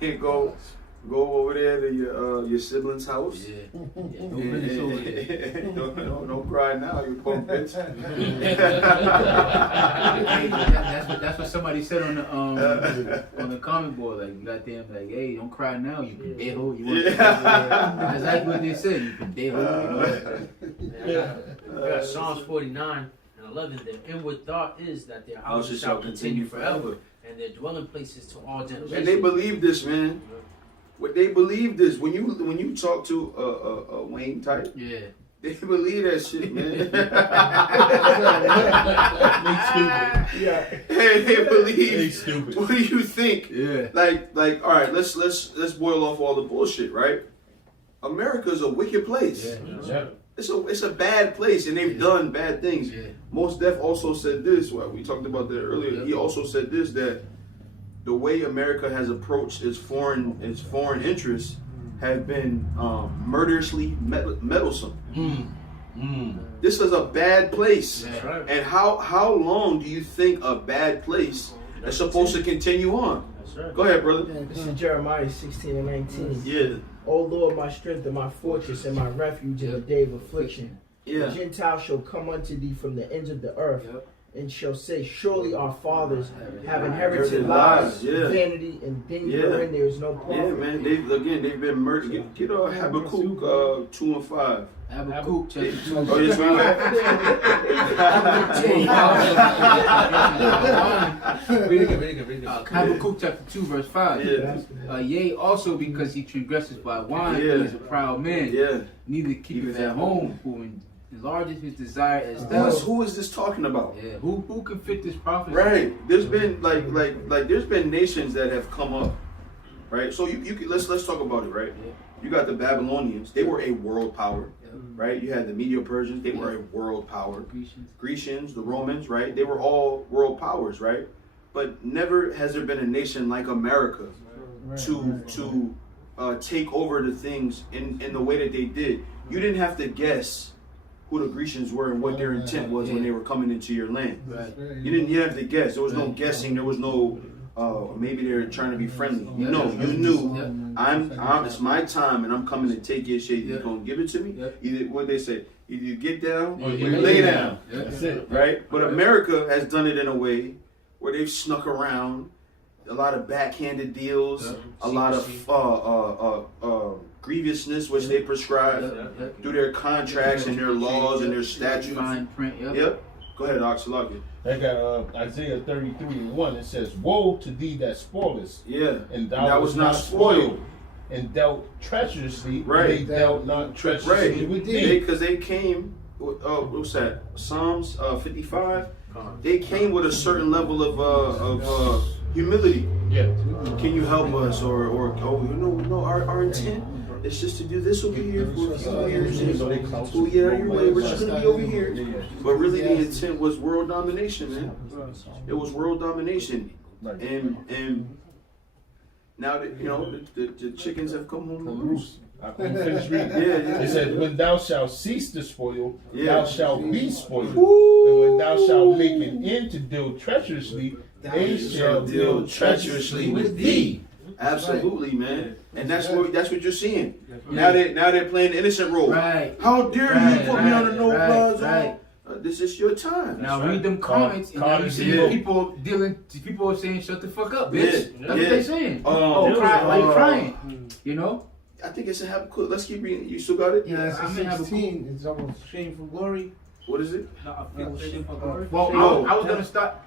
and go over there to your sibling's house. Don't cry now, you poor bitch. That's what somebody said on the comment board. Like, goddamn, like, hey, don't cry now. You can dejo. You want that's exactly what they said. You can dejo. You know. I got Psalms 49 and 11. Their inward thought is that their houses shall continue forever, and their dwelling places to all generations. And they believe this, man. What they believe this when you talk to a Wayne type, they believe that shit, man. They believe. Stupid. What do you think? Like, all right, let's boil off all the bullshit, right? America's a wicked place. It's a bad place, and they've done bad things. Mos Def also said this. Well, we talked about that earlier. He also said this, that the way America has approached its foreign interests have been murderously meddlesome. This is a bad place. And how long do you think a bad place is supposed to continue on? Go ahead, brother. This is Jeremiah 16 and 19. O Lord, my strength and my fortress and my refuge in the day of affliction. The Gentiles shall come unto thee from the ends of the earth. And shall say, surely our fathers have inherited lies, vanity, and things wherein there is no profit. Man, they've been murdered. Get Habakkuk 2 and 5. Habakkuk chapter 2. Oh, yes, Habakkuk chapter 2 verse 5. Yea, also because he transgresses by wine, he is a proud man. Neither keepeth at home, who enlarges his desire as thou. Who is this talking about? Who can fit this prophecy? Right. There's been like there's been nations that have come up. Right. So let's talk about it. Right. You got the Babylonians. They were a world power. Right. You had the Medo-Persians. They were a world power. Grecians, the Romans. Right. They were all world powers. Right. But never has there been a nation like America to take over the things in the way that they did. You didn't have to guess who the Grecians were and what their intent was when they were coming into your land. You didn't have to guess. There was no guessing. There was no maybe they're trying to be friendly. No, you knew it's my time and I'm coming to take your shit. You're gonna give it to me. Either what they say, either you get down or you lay down. That's it. Right? But America has done it in a way where they've snuck around a lot of backhanded deals, a lot of grievousness which they prescribe through their contracts and their laws and their statutes. Go ahead, Oxalaki. They got Isaiah 33 and 1. It says, woe to thee that spoilest, and thou was not spoiled, and dealt treacherously, they dealt not treacherously with thee. Because they came, what's that? Psalms 55. They came with a certain level of humility. Can you help us? Or no, our intent is just to do this over here for a few years. We're just gonna be over here. But really the intent was world domination, man. It was world domination. And now that the chickens have come home to roost. I couldn't finish reading. It said, when thou shalt cease to spoil, thou shalt be spoiled. And when thou shalt make an end to deal treacherously, they shall deal treacherously with thee. Absolutely, man. And that's what you're seeing. Now they're playing the innocent role. Right. How dare you put me on the no fly zone? This is your time. Now read them comments, and now you see people saying, "Shut the fuck up, bitch." That's what they're saying. Why are you crying? You know. I think it's a Habakkuk. Let's keep reading. You still got it? Yeah, it's 16. It's almost shameful glory. What is it? Well, I was gonna start.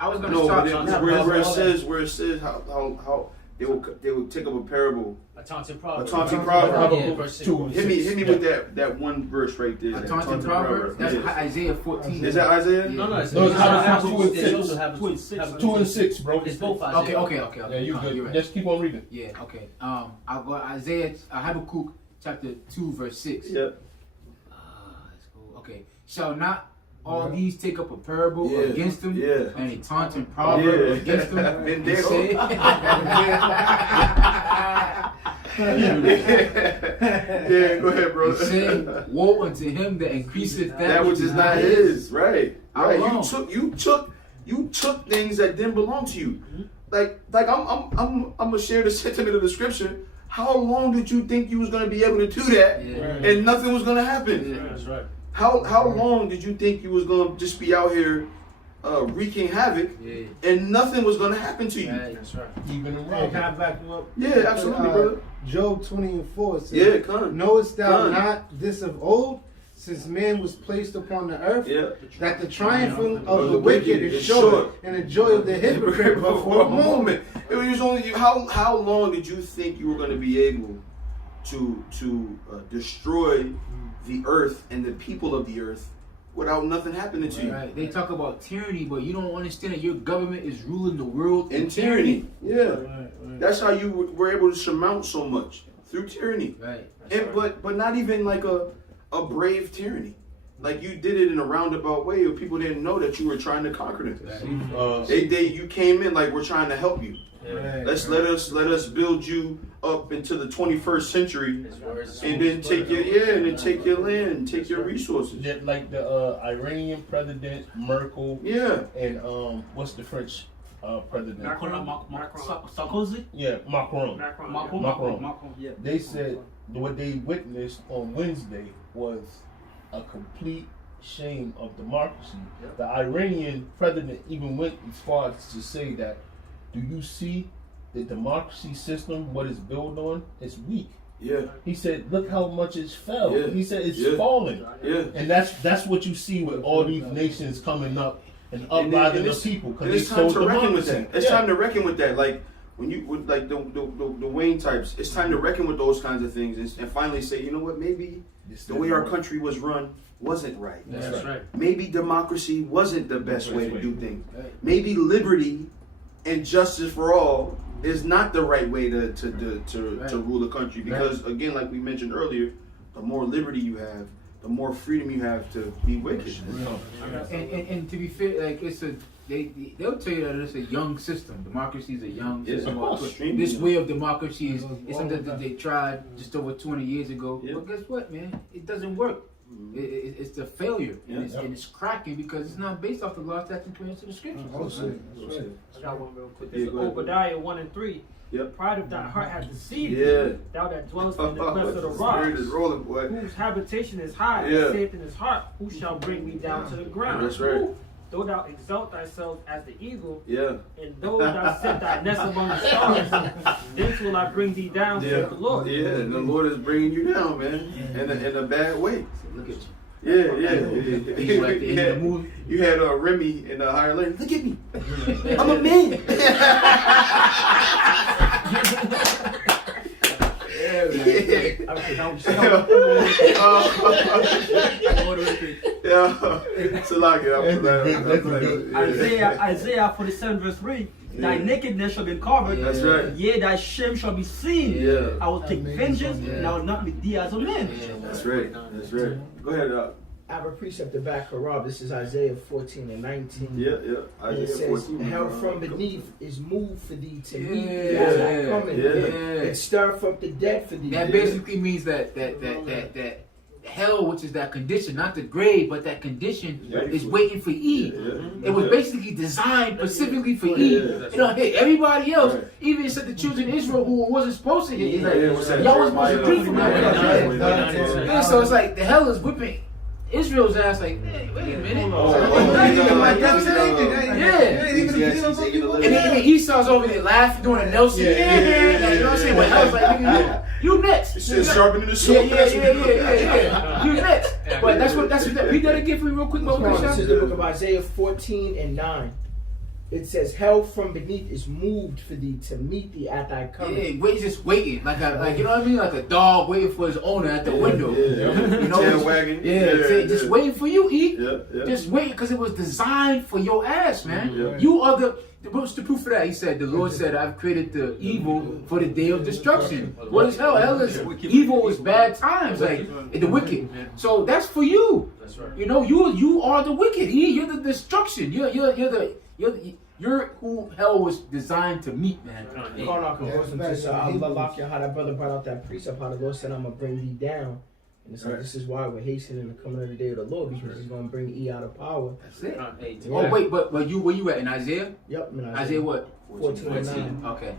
Where it says how they will take up a parable. A taunting proverb. Hit me with that one verse right there. A taunting proverb. That's Isaiah 14. Is that Isaiah? No, it's Habakkuk 2 and 6, bro. It's both Isaiah. Okay. Yeah, you good. You're right. Just keep on reading. Yeah. Okay. I'll go Isaiah Habakkuk chapter 2 verse 6. Yeah. Let's go. Okay. Shall not all these take up a parable against them and a taunting proverb against them? Go ahead, bro. Say, woe unto him that increaseth that which is not his. Right. Right. You took things that didn't belong to you. Like I'm gonna share the sentiment of the scripture. How long did you think you was gonna be able to do that and nothing was gonna happen? Yeah, that's right. How long did you think you was gonna just be out here wreaking havoc and nothing was gonna happen to you? That's right. Even in Can I back you up? Yeah, absolutely, brother. Job 20:4 says, come. Knowest thou not this of old, since man was placed upon the earth, that the triumphing of the wicked is short, and the joy of the hypocrite but for a moment. It was only how long did you think you were going to be able to destroy the earth and the people of the earth without nothing happening to you? Right. They talk about tyranny, but you don't understand that your government is ruling the world in tyranny. Yeah, that's how you were able to surmount so much, through tyranny. Right. But not even like a brave tyranny. Like you did it in a roundabout way, or people didn't know that you were trying to conquer them. You came in like, we're trying to help you. Let us build you up into the 21st century, and then take your land, take your resources. Just like the Iranian president Merkel. Yeah. And what's the French president? Sarkozy. Yeah, Macron. Yeah. They said what they witnessed on Wednesday was a complete shame of democracy. The Iranian president even went as far as to say that, do you see the democracy system, what it's built on? It's weak. Yeah. He said, look how much it's fell. Yeah. He said it's falling. Yeah. And that's what you see with all these nations coming up and uprising the people. It's time to reckon with that. It's time to reckon with that. Like when you with like the Wayne types, it's time to reckon with those kinds of things and finally say, you know what, maybe the way our country was run wasn't right. That's right. Maybe democracy wasn't the best way to do things. Maybe liberty and justice for all is not the right way to rule the country, because again, like we mentioned earlier, the more liberty you have, the more freedom you have to be wicked. And to be fair, like they'll tell you that it's a young system. Democracy is a young system. This way of democracy is something that they tried just over 20 years ago. But guess what, man? It doesn't work. It's a failure, and it's cracking because it's not based off the law, statutes, and commandments of the scriptures. I got one real quick. This is Obadiah 1:3. Pride of thy heart hath deceived thee, thou that dwellest in the cleft of the rocks, whose habitation is high, and saith in his heart, who shall bring me down to the ground? That's right. Though thou exalt thyself as the eagle, and though thou set thy nest among the stars, thence will I bring thee down, saith the Lord. Yeah, and the Lord is bringing you down, man, in a bad way. Look at you. You had Remy in the higher lane. Look at me. I'm a man. Isaiah 47:3. Thy nakedness shall be covered. That's right. Yea, thy shame shall be seen. I will take vengeance, and I will not be thee as a man. That's right. Go ahead, I have a precept to back her up. This is Isaiah 14:19. Isaiah it says, 14. Hell from beneath is moved for thee to meet thee as I come in. And stir up the dead for thee. That basically means that hell, which is that condition, not the grave, but that condition is waiting for Eve. It was basically designed specifically for Eve. It don't hit everybody else. Even it said the children of Israel who wasn't supposed to hit. He's like, y'all was supposed to drink from that. So it's like the hell is whipping Israel's ass. Like, hey, wait a minute. And then Esau's over there laughing, doing a Nelson. You know what I'm saying? But hell's like, nigga, you next. It's just sharpening the sword. Yeah. You next. But that's what read that again for me real quick. This is the book of Isaiah 14:9. It says, hell from beneath is moved for thee to meet thee at thy coming. Yeah, just waiting, like you know what I mean, like a dog waiting for his owner at the window. You know, tail wagging. Just waiting for you, E. Just waiting, because it was designed for your ass, man. You are what's the proof of that? He said, the Lord said, I've created the evil for the day of destruction. What is hell? Hell is evil, is bad times, like the wicked. So that's for you. That's right. You know, you are the wicked. E. You're the destruction. You're who hell was designed to meet, man. Allah, how that brother brought out that precept, how the Lord said, I'm going to bring thee down. And it's like, this is why we're hastening the coming of the day of the Lord, because he's going to bring E out of power. That's it. Oh, wait, but where you at, in Isaiah? Yep, in Isaiah what? 14:9. Okay.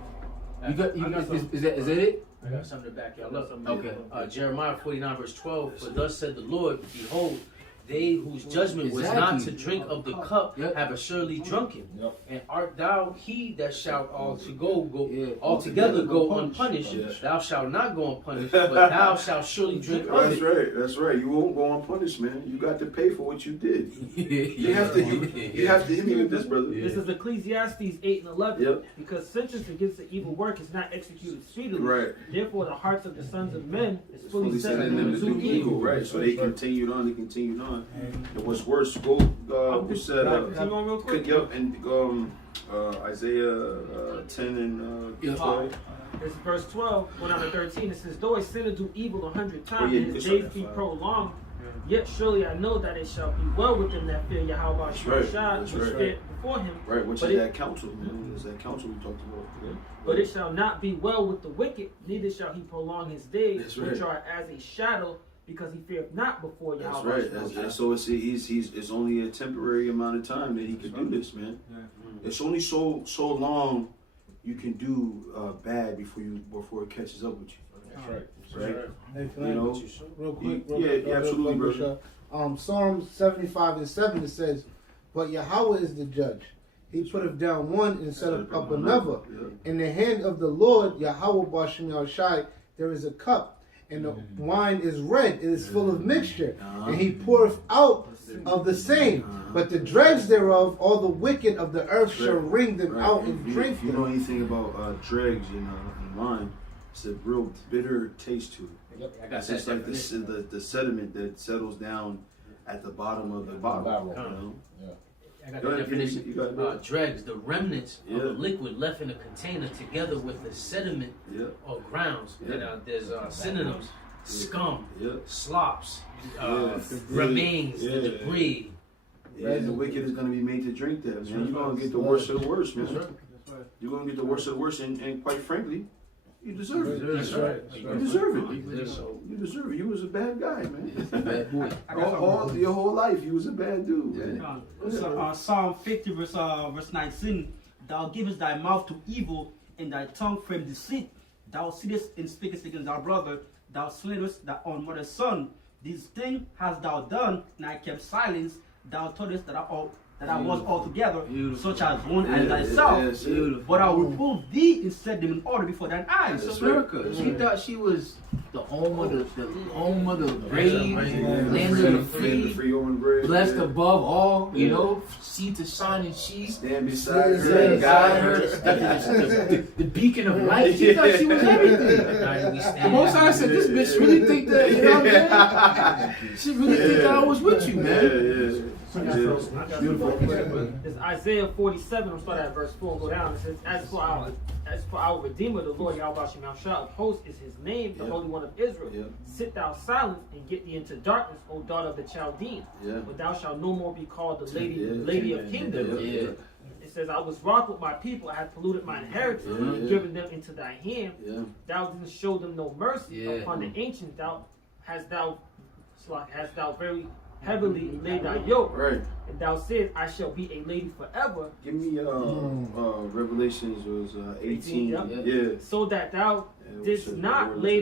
Is that it? I got something to back y'all up. Okay. Jeremiah 49 verse 12. For thus said the Lord, behold, they whose judgment was not to drink of the cup have assuredly drunken. And art thou he that shalt altogether go unpunished? Thou shalt not go unpunished, but thou shalt surely drink of it. That's right. You won't go unpunished, man. You got to pay for what you did. You have to hit me with this, brother. This is Ecclesiastes 8:11. Because sentence against the evil work is not executed speedily. Right. Therefore, the hearts of the sons of men is fully set in them to do evil. Right. So they continued on. And what's worse, we said, Isaiah 10 and 12. It's verse 12, 1 out of 13. It says, though a sinner do evil 100 times, and his days be prolonged, yet surely I know that it shall be well with them that fear Yahweh Shah, which stand before him. Right, which is that counsel, man. It's that counsel we talked about. But it shall not be well with the wicked, neither shall he prolong his days, which are as a shadow, because he feared not before Yahweh. That's right. So it's only a temporary amount of time that he could do this, man. It's only so long you can do bad before it catches up with you. That's right. Hey, you know, real quick. Absolutely, brother. Psalm 75:7 it says, "But Yahweh is the judge. He putteth down one and setteth up another. In the hand of the Lord, Yahweh Bashem Yahushai, there is a cup. And the wine is red, it is full of mixture, and he poureth out of the same. But the dregs thereof, all the wicked of the earth shall wring them out and drink them." If you know anything about dregs in wine, it's a real bitter taste to it. It's just like the sediment that settles down at the bottom of the bottle. I got the definition. Dregs, the remnants of the liquid left in a container together with the sediment or grounds. And there's synonyms: scum, slops, remains, the debris. And the wicked is going to be made to drink that, man. You're going to get the worst of the worst, man. You're going to get the worst of the worst, and quite frankly, you deserve it. That's right. You deserve it. You deserve it. You was a bad guy, man. Bad boy. Your whole life, you was a bad dude, man. Psalm 50 verse 19. Thou givest thy mouth to evil, and thy tongue frame deceit. Thou sittest and speakest against thy brother. Thou slanderest thy own mother's son. These things hast thou done, and I kept silence. Thou toldest that I was altogether such as one as thyself. But I will pull thee and set them in order before thine eyes. America. She thought she was the home of the brave, land of the free, blessed above all, you know, sea to shining sheets, stand beside her, guide her, the beacon of light. She thought she was everything. The Most High said, this bitch really think that, you know what I'm saying? She really think that I was with you, man. It's Isaiah 47. We'll start at verse 4 and go down. It says, as for our Redeemer, the Lord Yahweh Shem Shah of hosts is his name, the Holy One of Israel. Sit thou silent and get thee into darkness, O daughter of the Chaldean. But thou shalt no more be called the lady of kingdoms. It says, I was wroth with my people, I had polluted my inheritance, and given them into thy hand. Thou didn't show them no mercy upon the ancients. Thou hast thou very heavily laid thy yoke. Right. And thou said, I shall be a lady forever. Give me Revelations was 18. Yeah. So that thou didst not lay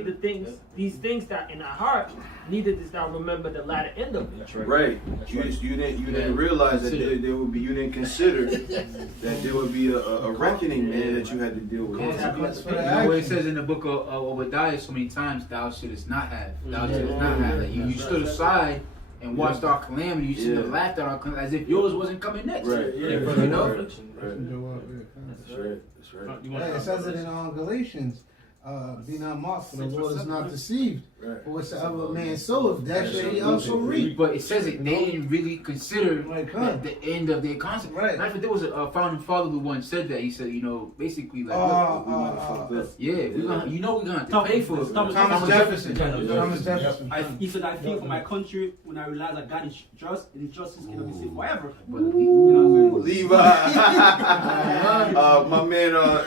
these things that in thy heart, neither didst thou remember the latter end of it. Right. You didn't realize that there would be, you didn't consider that there would be a reckoning, man, that you had to deal with. You know what it says in the book of Obadiah so many times, thou shouldest not have. Thou shouldest not have. Like, you stood aside and watched our calamity. You should have laughed at our calamity as if yours wasn't coming next. Right. You know? That's right. That's right. Yeah, it says it in Galatians. Be not mocked, for the Lord is not deceived. Right. For whatsoever man soweth, that shall he also reap. But it says it, they didn't really consider the end of their concept. Right. Matter of fact, there was a founding father who once said that. He said, you know, basically, like, we're gonna have to pay for it. Thomas Jefferson. Thomas Jefferson. He said, I fear for my country when I realize that God is just and his justice cannot be saved forever. Levi.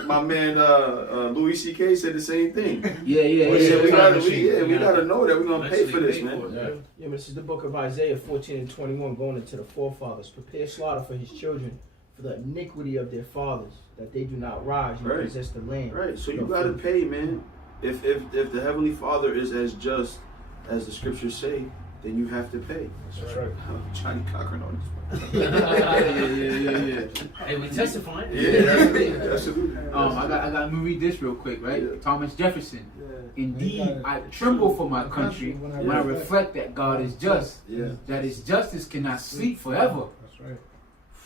my man, Louis C.K. said the same thing. We gotta know that we're gonna pay for this, man. Yeah, but this is the book of Isaiah 14 and 21, going into the forefathers. Prepare slaughter for his children, for the iniquity of their fathers, that they do not rise and possess the land. Right. So you gotta pay, man. If the Heavenly Father is as just as the scriptures say, then you have to pay. That's right. Johnny Cochran on this one. Yeah. Hey, we testifying. Yeah, absolutely. Let me read this real quick, right? Yeah. Thomas Jefferson. Indeed, I tremble for my country when I reflect that God is just, that his justice cannot sleep forever. That's right.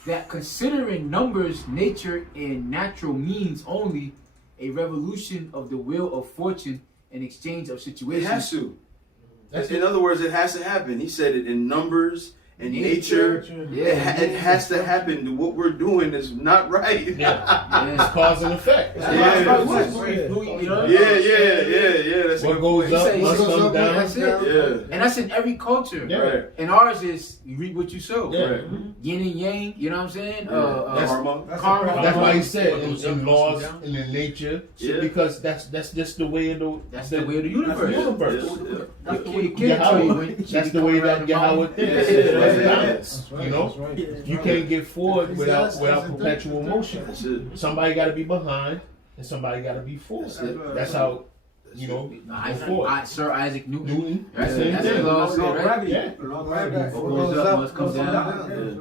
That considering numbers, nature, and natural means only a revolution of the wheel of fortune and exchange of situations. It has to. In other words, it has to happen. He said it in numbers and nature. It has to happen. What we're doing is not right. It's cause and effect. That's what goes up must come down. That's it. And that's in every culture. Right. And ours is you reap what you sow. Right. Yin and yang. You know what I'm saying? Karma. That's why he said in laws and in nature, because that's just the way of the universe. That's the way that Yahweh thinks. That's right. You know, you can't get forward without perpetual motion. Somebody got to be behind, and somebody got to be forward. That's how. You know, Sir Isaac Newton. That's the law said, right? What goes up must come down.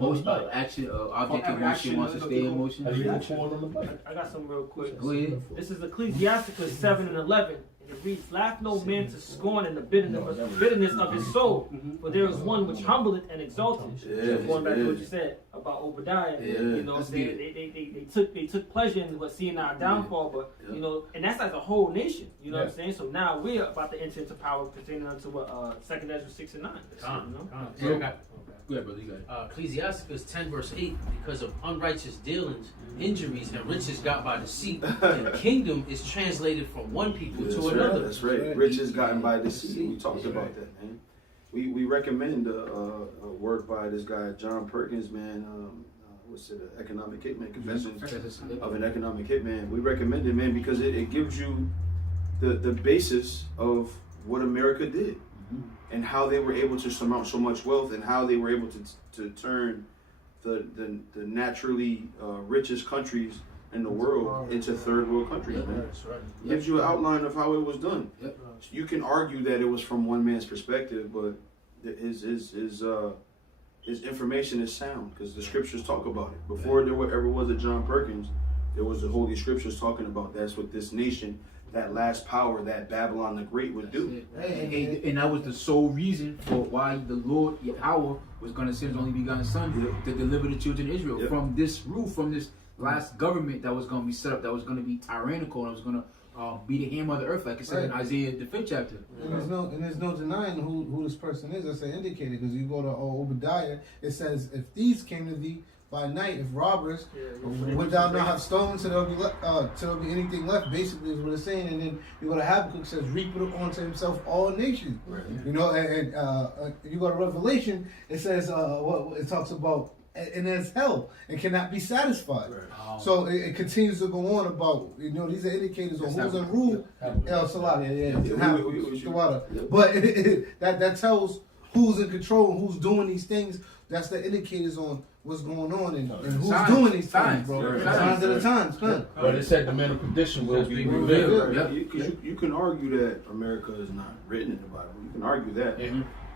Most action, object in motion wants to stay in motion. I got some real quick. Go ahead. This is Ecclesiasticus 7 and 11. It reads, laugh no man to scorn in the bitterness of his soul, for there is one which humbleth and exalteth. Going back to what you said about Obadiah, you know, saying they took pleasure in seeing our downfall, but you know, and that's as a whole nation. You know what I'm saying? So now we're about to enter into power pertaining unto what 2 Ezra 6 and 9. Go ahead, brother. You got it. Ecclesiasticus 10 verse 8, because of unrighteous dealings, injuries, and riches got by deceit, the kingdom is translated from one people to another. That's right. Riches gotten by deceit. We talked about that, man. We recommend a work by this guy John Perkins, man. What's it? Economic Hitman, Confessions of an Economic Hitman. We recommend it, man, because it gives you the basis of what America did. And how they were able to surmount so much wealth, and how they were able to turn the naturally richest countries in the world into third world countries. Man. Gives you an outline of how it was done. You can argue that it was from one man's perspective, but his information is sound because the scriptures talk about it. Before there ever was a John Perkins, there was the Holy Scriptures talking about that's what this nation, that last power that Babylon the Great would do. And that was the sole reason for why the Lord Yahweh was going to send his only begotten son to deliver the children of Israel from this rule, from this last government that was going to be set up, that was going to be tyrannical, and was going to be the hammer of the earth, like it said in Isaiah the 5th chapter. And there's no denying who this person is, as I indicated, because you go to Obadiah, it says, if thieves came to thee by night, if robbers, would thou not have stolen till there'll be anything left, basically is what it's saying. And then you go to Habakkuk, says, reap it unto himself all nations. You know, and you go to Revelation, it says, it talks about and as hell and cannot be satisfied. Right. So it continues to go on about, these are indicators on who's in rule. El Salada, but that tells who's in control and who's doing these things. That's the indicators on what's going on and who's doing these things, bro. Signs of the times, But it said the mental condition will be revealed. You can argue that America is not written in the Bible. You can argue that.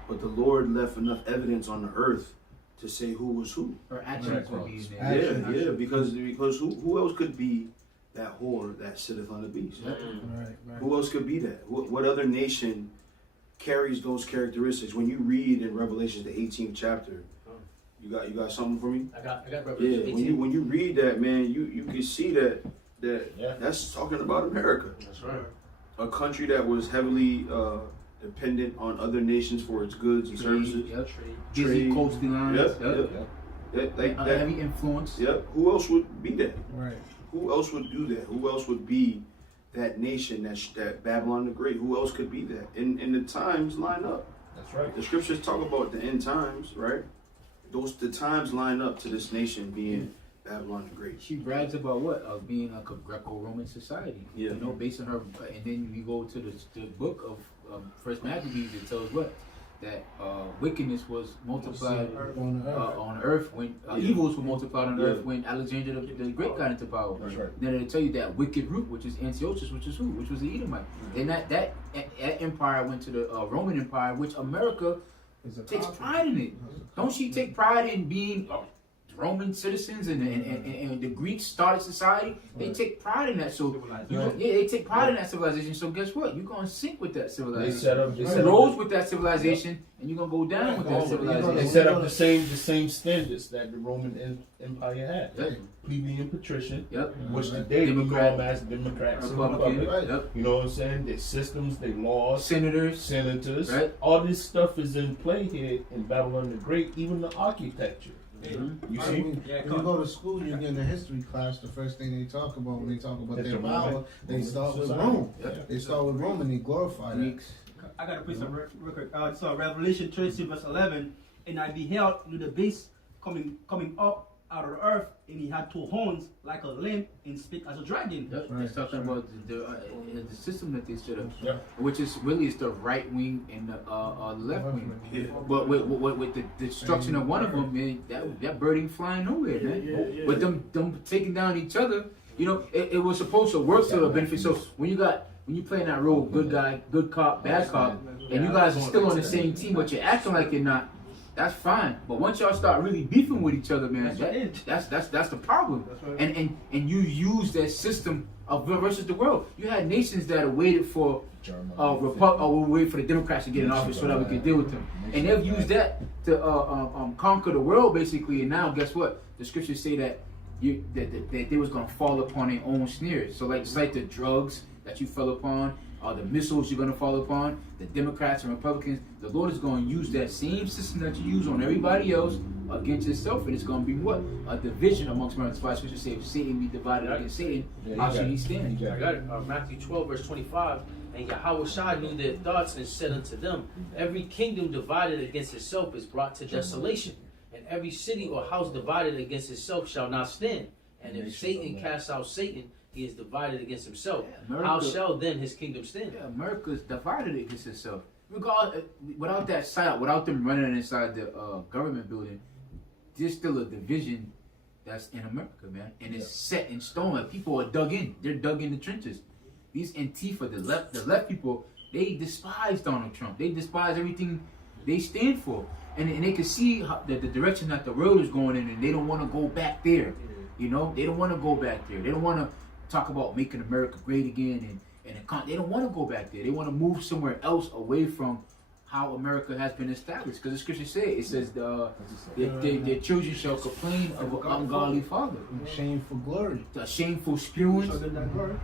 But the Lord left enough evidence on the earth to say who was who. Or actions will be there. Yeah, because who else could be that whore that sitteth on the beast? Right. Who else could be that? What other nation carries those characteristics? When you read in Revelation the 18th chapter, you got something for me? I got Revelation 18. When you read that, man, you can see that's talking about America. That's right. A country that was heavily dependent on other nations for its goods and services. Busy coastal lines. Heavy influence. Yep. Who else would be that? Right. Who else would do that? Who else would be that nation that Babylon the Great? Who else could be that? And the times line up. That's right. The scriptures talk about the end times, right? The times line up to this nation being Babylon the Great. She brags about what? Being like a Greco-Roman society. Yeah. You know, based on her, and then you go to the book of First Maccabees. It tells what? That wickedness was multiplied on earth when evils were multiplied on earth when Alexander the Great got into power. That's right. Then it'll tell you that wicked root, which is Antiochus, which is who? Which was the Edomite. Then that empire went to the Roman Empire, which America takes pride in it. Don't she take pride in being Roman citizens and the Greeks started society? They take pride in that. So they take pride in that civilization. So guess what? You're gonna sink with that civilization. You rose with that civilization, and you're gonna go down with that civilization. They set up the same standards that the Roman Empire had. Plebeian patrician, which today we call as Democrats and Republicans. You know what I'm saying? Their systems, their laws, senators. Right. All this stuff is in play here in Babylon the Great. Even the architecture. You see, when you go to school, you get in a history class. The first thing they talk about when they talk about their power, they start with Rome. They start with Rome and they glorify that. I gotta put some record. So Revelation 13 verse 11, and I beheld the beast coming up out of the earth, and he had 2 horns like a lamb, and speak as a dragon. It's talking about the system that they set up, which is really the right wing and the left wing. But with the destruction of one of them, man, that bird ain't flying nowhere, man. With them taking down each other, you know, it was supposed to work to a benefit. So when you play in that role, good guy, good cop, bad cop, and you guys are still on the same team, but you're acting like you're not. That's fine, but once y'all start really beefing with each other, man, that's the problem. And you use that system of versus the world. You had nations that waited for wait for the Democrats to get in office so that we could deal with them, and they've used that to conquer the world basically. And now, guess what? The scriptures say that that they was gonna fall upon their own snares. So like it's like the drugs that you fell upon. The missiles you're going to fall upon, the Democrats and Republicans, the Lord is going to use that same system that you use on everybody else against itself, and it's going to be what? A division amongst men. That's why Scripture says, if Satan be divided against Satan, how should he stand? I got it. Matthew 12, verse 25. And Yahweh knew their thoughts and said unto them, every kingdom divided against itself is brought to desolation, and every city or house divided against itself shall not stand. And if Satan casts out Satan, he is divided against himself. How shall then his kingdom stand? Yeah, America is divided against itself. Without that site, without them running inside the government building, there's still a division that's in America, man. And it's set in stone. Like people are dug in. They're dug in the trenches. These Antifa, the left people, they despise Donald Trump. They despise everything they stand for. And they can see the direction that the world is going in, and they don't want to go back there. You know, they don't want to go back there. They don't want to talk about making America great again, and they don't want to go back there. They want to move somewhere else away from how America has been established. Because the scripture says their children shall complain of an ungodly father. Shameful glory. The shameful spewing.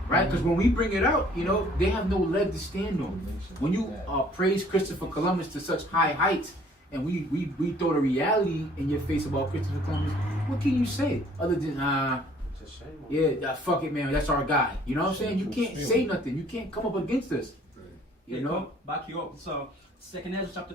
Right? Because when we bring it out, you know, they have no leg to stand on. When you praise Christopher Columbus to such high heights, and we throw the reality in your face about Christopher Columbus, what can you say? Other than, fuck it, man. That's our guy. You know what I'm saying? You can't say nothing. You can't come up against us. You know? Back you up. So, Second Ezra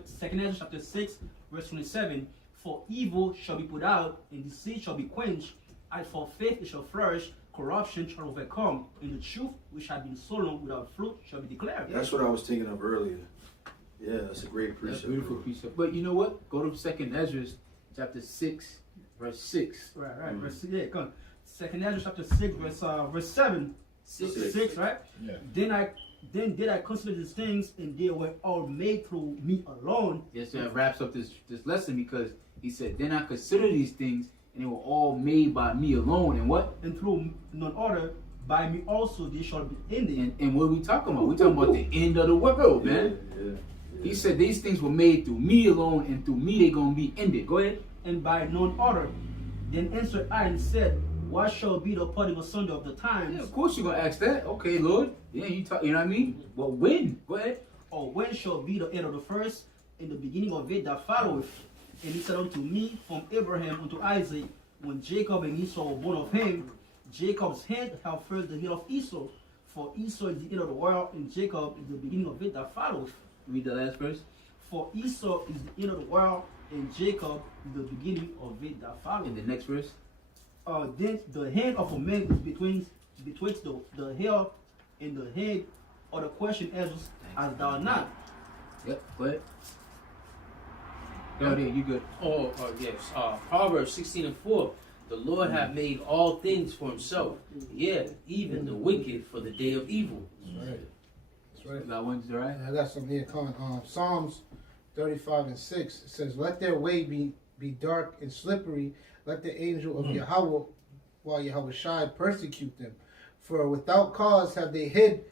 chapter 6, verse 27. For evil shall be put out, and deceit shall be quenched. As for faith, it shall flourish. Corruption shall overcome, and the truth which had been so long without fruit shall be declared. That's what I was thinking of earlier. Yeah, that's a great precept. That's beautiful precept. But you know what? Go to 2nd Ezra, chapter 6, verse 6. Right. Verse 6. Yeah, come. 2nd Ezra, chapter 6, verse 7. 6, right? Yeah. Then did I consider these things, and they were all made through me alone. Yes, sir. It wraps up this lesson because he said, then I consider these things, and they were all made by me alone. And what? And through none other, by me also they shall be ended. And what are we talking about? We're talking about the end of the world, man. Yeah. He said these things were made through me alone, and through me they're going to be ended. Go ahead. And by none other. Then answered I and said, what shall be the parting asunder of the times? Yeah, of course you're going to ask that. Okay, Lord. Yeah, you know what I mean? Well, when? Go ahead. Or when shall be the end of the first, and the beginning of it that followeth? And he said unto me, from Abraham unto Isaac, when Jacob and Esau were born of him, Jacob's hand have filled the heel of Esau. For Esau is the end of the world, and Jacob is the beginning of it that followeth. Read the last verse. For Esau is the end of the world, and Jacob is the beginning of it that followeth. In the next verse. Then the hand of a man is betwixt the hair and the head, or the question as thou not. Yep, go ahead. Go ahead, you good. Yes. Proverbs 16:4. The Lord hath made all things for himself. Yeah, even the wicked for the day of evil. That's right. That's right. You got one, right? I got some here. Psalms 35:6. It says, let their way be dark and slippery. Let the angel of Yahweh, while Yahweh Shai, persecute them. For without cause have they hid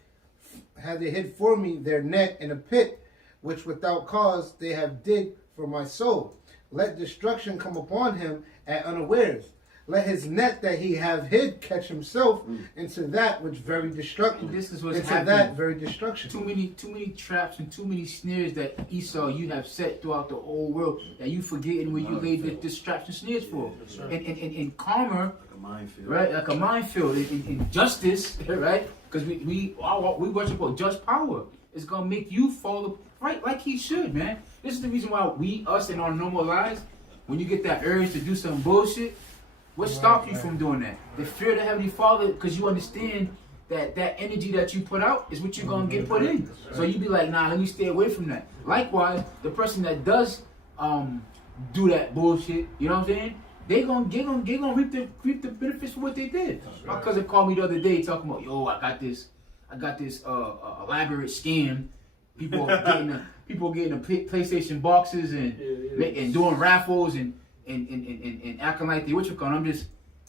for me their net in a pit, which without cause they have dig for my soul. Let destruction come upon him at unawares. Let his net that he have hid catch himself into that which very destructive. This is what's into happening. That very destruction. Too many traps and too many snares that Esau you have set throughout the whole world that you forgetting where you laid the traps and snares for. And karma, like a minefield, right? Like a minefield. In justice, right? Because we worship a just power. It's gonna make you fall right like he should, man. This is the reason why us in our normal lives, when you get that urge to do some bullshit. What stops you from doing that? The fear of the Heavenly Father, because you understand that energy that you put out is what you're going to get put in. So you be like, nah, let me stay away from that. Likewise, the person that does do that bullshit, you know what I'm saying? They're going to reap the benefits for what they did. My cousin called me the other day talking about, yo, I got this elaborate scam. People getting the PlayStation boxes and doing raffles and acting like they what you call.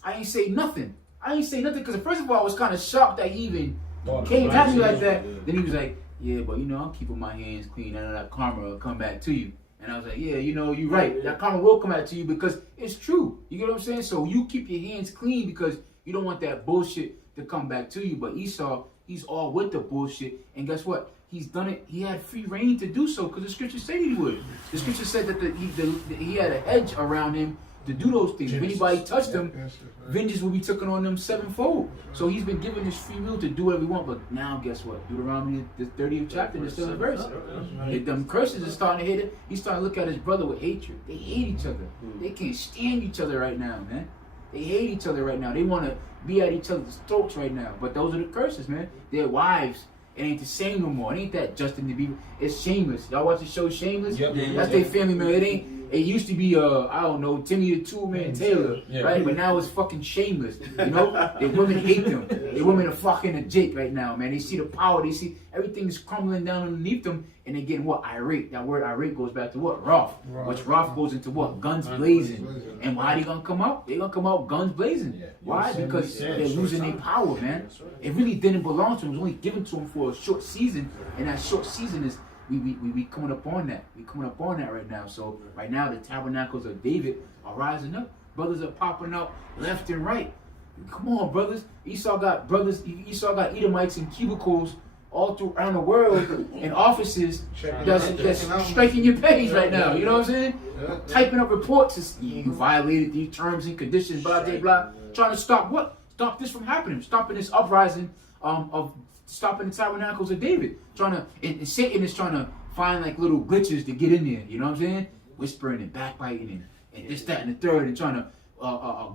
I ain't say nothing. Because first of all, I was kind of shocked that he even came at me like that. Then he was like, yeah, but I'm keeping my hands clean. I know that karma will come back to you. And I was like, yeah, you're right. That karma will come back to you because it's true. You get what I'm saying? So you keep your hands clean because you don't want that bullshit to come back to you. But Esau, he's all with the bullshit. And guess what? He's done it. He had free reign to do so because the scripture said he would. The scripture said that he had a hedge around him to do those things. If anybody touched him, vengeance will be taken on them sevenfold. So he's been given his free will to do whatever he wants. But now, guess what? Deuteronomy, the 30th chapter, the 7th verse. Them curses are starting to hit it. He's starting to look at his brother with hatred. They hate each other. They can't stand each other right now, man. They hate each other right now. They want to be at each other's throats right now. But those are the curses, man. Their wives. It ain't the same no more. It ain't that Justin Bieber. It's Shameless. Y'all watch the show Shameless? Yep. That's their family, man. It used to be I don't know, Timmy the Two-Man Taylor, right? But now it's fucking Shameless. You know? The women hate them. The women are fucking a Jake right now, man. They see the power. They see everything's crumbling down underneath them, and they're getting what? Irate. That word irate goes back to what? Wrath. Which wrath goes into what? Guns blazing. And why are they gonna come out? They're gonna come out guns blazing. Why? Because they're losing their power, man. It really didn't belong to them. It was only given to them for a short season, and that short season is we coming up on that. We coming up on that right now. So right now the tabernacles of David are rising up. Brothers are popping out left and right. Come on, brothers. Esau got Edomites in cubicles all around the world in offices that's striking your page right now. You know what I'm saying? Typing up reports. You violated these terms and conditions, blah, blah, blah. Trying to stop what? Stop this from happening. Stopping this uprising of stopping the tabernacles of David. And Satan is trying to find like little glitches to get in there. You know what I'm saying? Whispering and backbiting and this, that, and the third, and trying to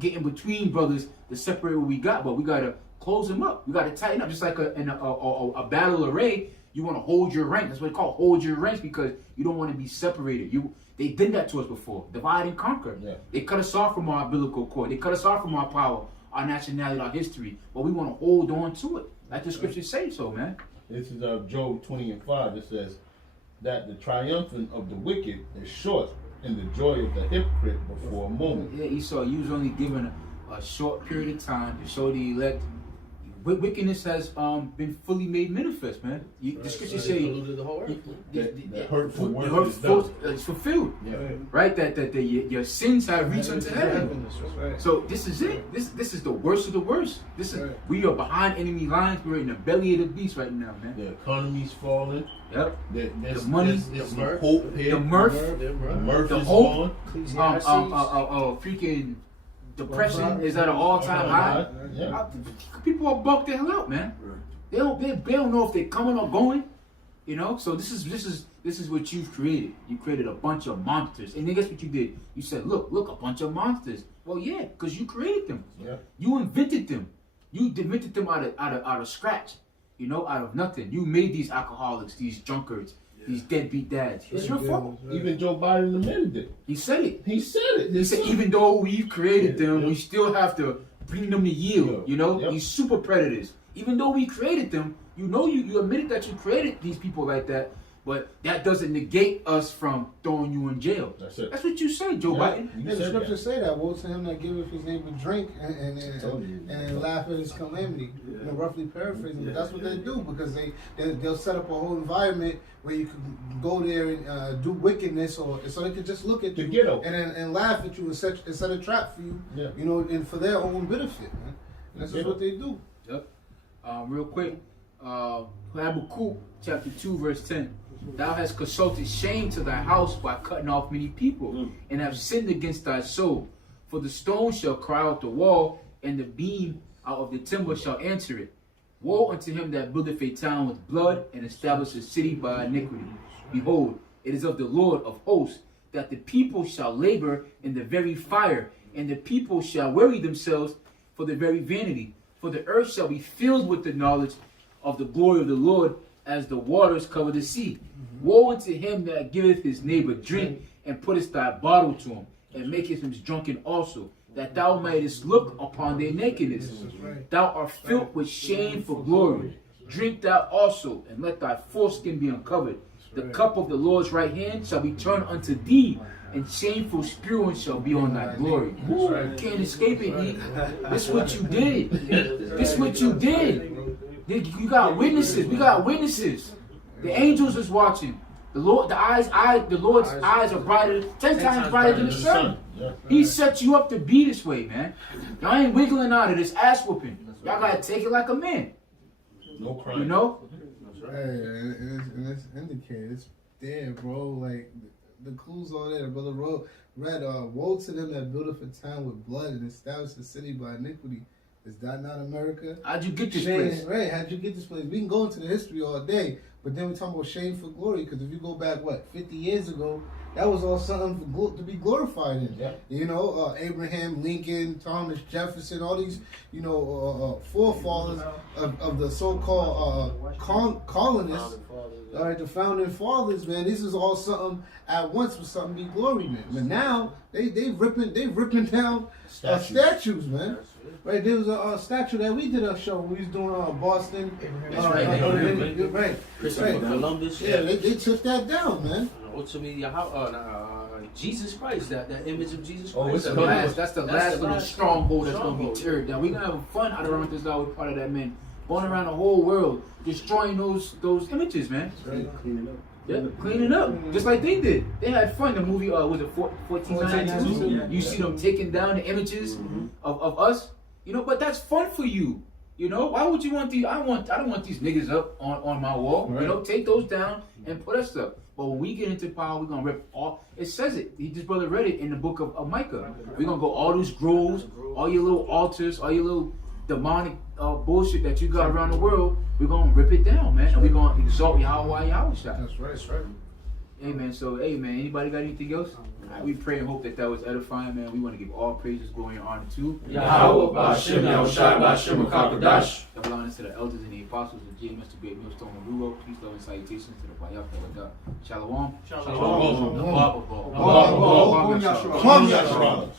get in between brothers to separate what we got. But we gotta close them up. We gotta tighten up, just like in a battle array. You want to hold your rank. That's what they call hold your ranks, because you don't want to be separated. They did that to us before. Divide and conquer. Yeah. They cut us off from our umbilical cord. They cut us off from our power, our nationality, our history. But we want to hold on to it. Like the scriptures say so, man. This is Job 20:5. It says that the triumphant of the wicked is short, and the joy of the hypocrite before a moment. Yeah, Esau, you was only given a short period of time to show the elect. Wickedness has been fully made manifest, man. The scriptures say the whole earth. The hurtful word is fulfilled. Yeah. Right? That your sins have reached unto heaven. So this is it. This is the worst of the worst. We are behind enemy lines. We're in the belly of the beast right now, man. The economy's falling. Yep. The money, there's hope here. The mirth the is hope. Freaking depression is at an all-time high. Yeah. People are bucked the hell out, man. They don't know if they're coming or going. You know, so this is what you've created. You created a bunch of monsters, and then guess what you did? You said, look, a bunch of monsters. Well, yeah, because you created them. Yeah. You invented them. You invented them out of scratch. You know, out of nothing. You made these alcoholics, these drunkards, these deadbeat dads. It's your fault. Even Joe Biden amended it. He said it. He said even though we've created them, we still have to bring them to yield. You know, these super predators. Even though we created them, you know, you admitted that you created these people like that, but that doesn't negate us from throwing you in jail. That's it. That's what you say, Joe Biden. Yeah, the scriptures say that. Woe to him that giveth his neighbor drink and laugh at his calamity. Yeah. You know, roughly paraphrasing, but that's what they do, because they'll set up a whole environment where you can go there and do wickedness, or so they could just look at you and laugh at you and set a trap for you. Yeah. You know, and for their own benefit, man. And that's just what they do. Yep. Real quick, Habakkuk chapter 2 verse 10. Thou hast consulted shame to thy house by cutting off many people, and have sinned against thy soul. For the stone shall cry out the wall, and the beam out of the timber shall answer it. Woe unto him that buildeth a town with blood, and establisheth a city by iniquity. Behold, it is of the Lord of hosts, that the people shall labor in the very fire, and the people shall weary themselves for the very vanity. For the earth shall be filled with the knowledge of the glory of the Lord, as the waters cover the sea. Woe unto him that giveth his neighbor drink, and putteth thy bottle to him, and maketh him drunken also, that thou mightest look upon their nakedness. Thou art filled with shame for glory. Drink thou also, and let thy foreskin be uncovered. The cup of the Lord's right hand shall be turned unto thee, and shameful spewing shall be on thy glory. You can't escape it, E. This is what you did. This is what you did. You got witnesses. We got witnesses. The angels is watching. The Lord's eyes are brighter, 10 times brighter than the sun. He set you up to be this way, man. Y'all ain't wiggling out of this ass whooping. Y'all gotta take it like a man. No crime. You know? Hey, and it's indicated. It's there, bro. Like the clues all there. Brother read, woe to them that buildeth a town with blood and establish a city by iniquity. Is that not America? How'd you get this place? Right, how'd you get this place? We can go into the history all day, but then we talk about shame for glory, because if you go back, 50 years ago, that was all something to be glorified in. Yeah. You know, Abraham Lincoln, Thomas Jefferson, all these, forefathers of the so-called colonists. All right, the founding fathers, man. This is all something at once was something to be glory, man. But now they ripping down statues, man. Right, there was a statue that we did a show when we was doing Boston. Right. Christopher Columbus. Yeah, they took that down, man. Ultimately, Jesus Christ, that image of Jesus Christ. Oh, that's the last little stronghold that's going to be teared down. We're going to have fun out around this out with part of that, man. Going around the whole world, destroying those images, man. Right. Cleaning up. Yeah, cleaning up, just like they did. They had fun. The movie was it 1492? You see them taking down the images of us. You know, but that's fun for you. You know, why would you want these? I don't want these niggas up on my wall. Right. You know, take those down and put us up. But when we get into power, we're gonna rip all. It says it. This brother read it in the book of Micah. We're gonna go all those groves, all your little altars, all your little demonic bullshit that you got around the world. We're gonna rip it down, man, and we're gonna exalt Yahweh Yahushua. That's right. Amen. So, hey, man, anybody got anything else? We pray and hope that was edifying, man. We want to give all praises, glory, and honor to Yahweh, Ba'ashem, Yahushai, Ba'ashem, Kakadash. Double honors to the elders and the apostles, the GMS to be a millstone and Ruo. Peace, love, and salutations to the Bayaf, Shalom. Shalom. Shalom.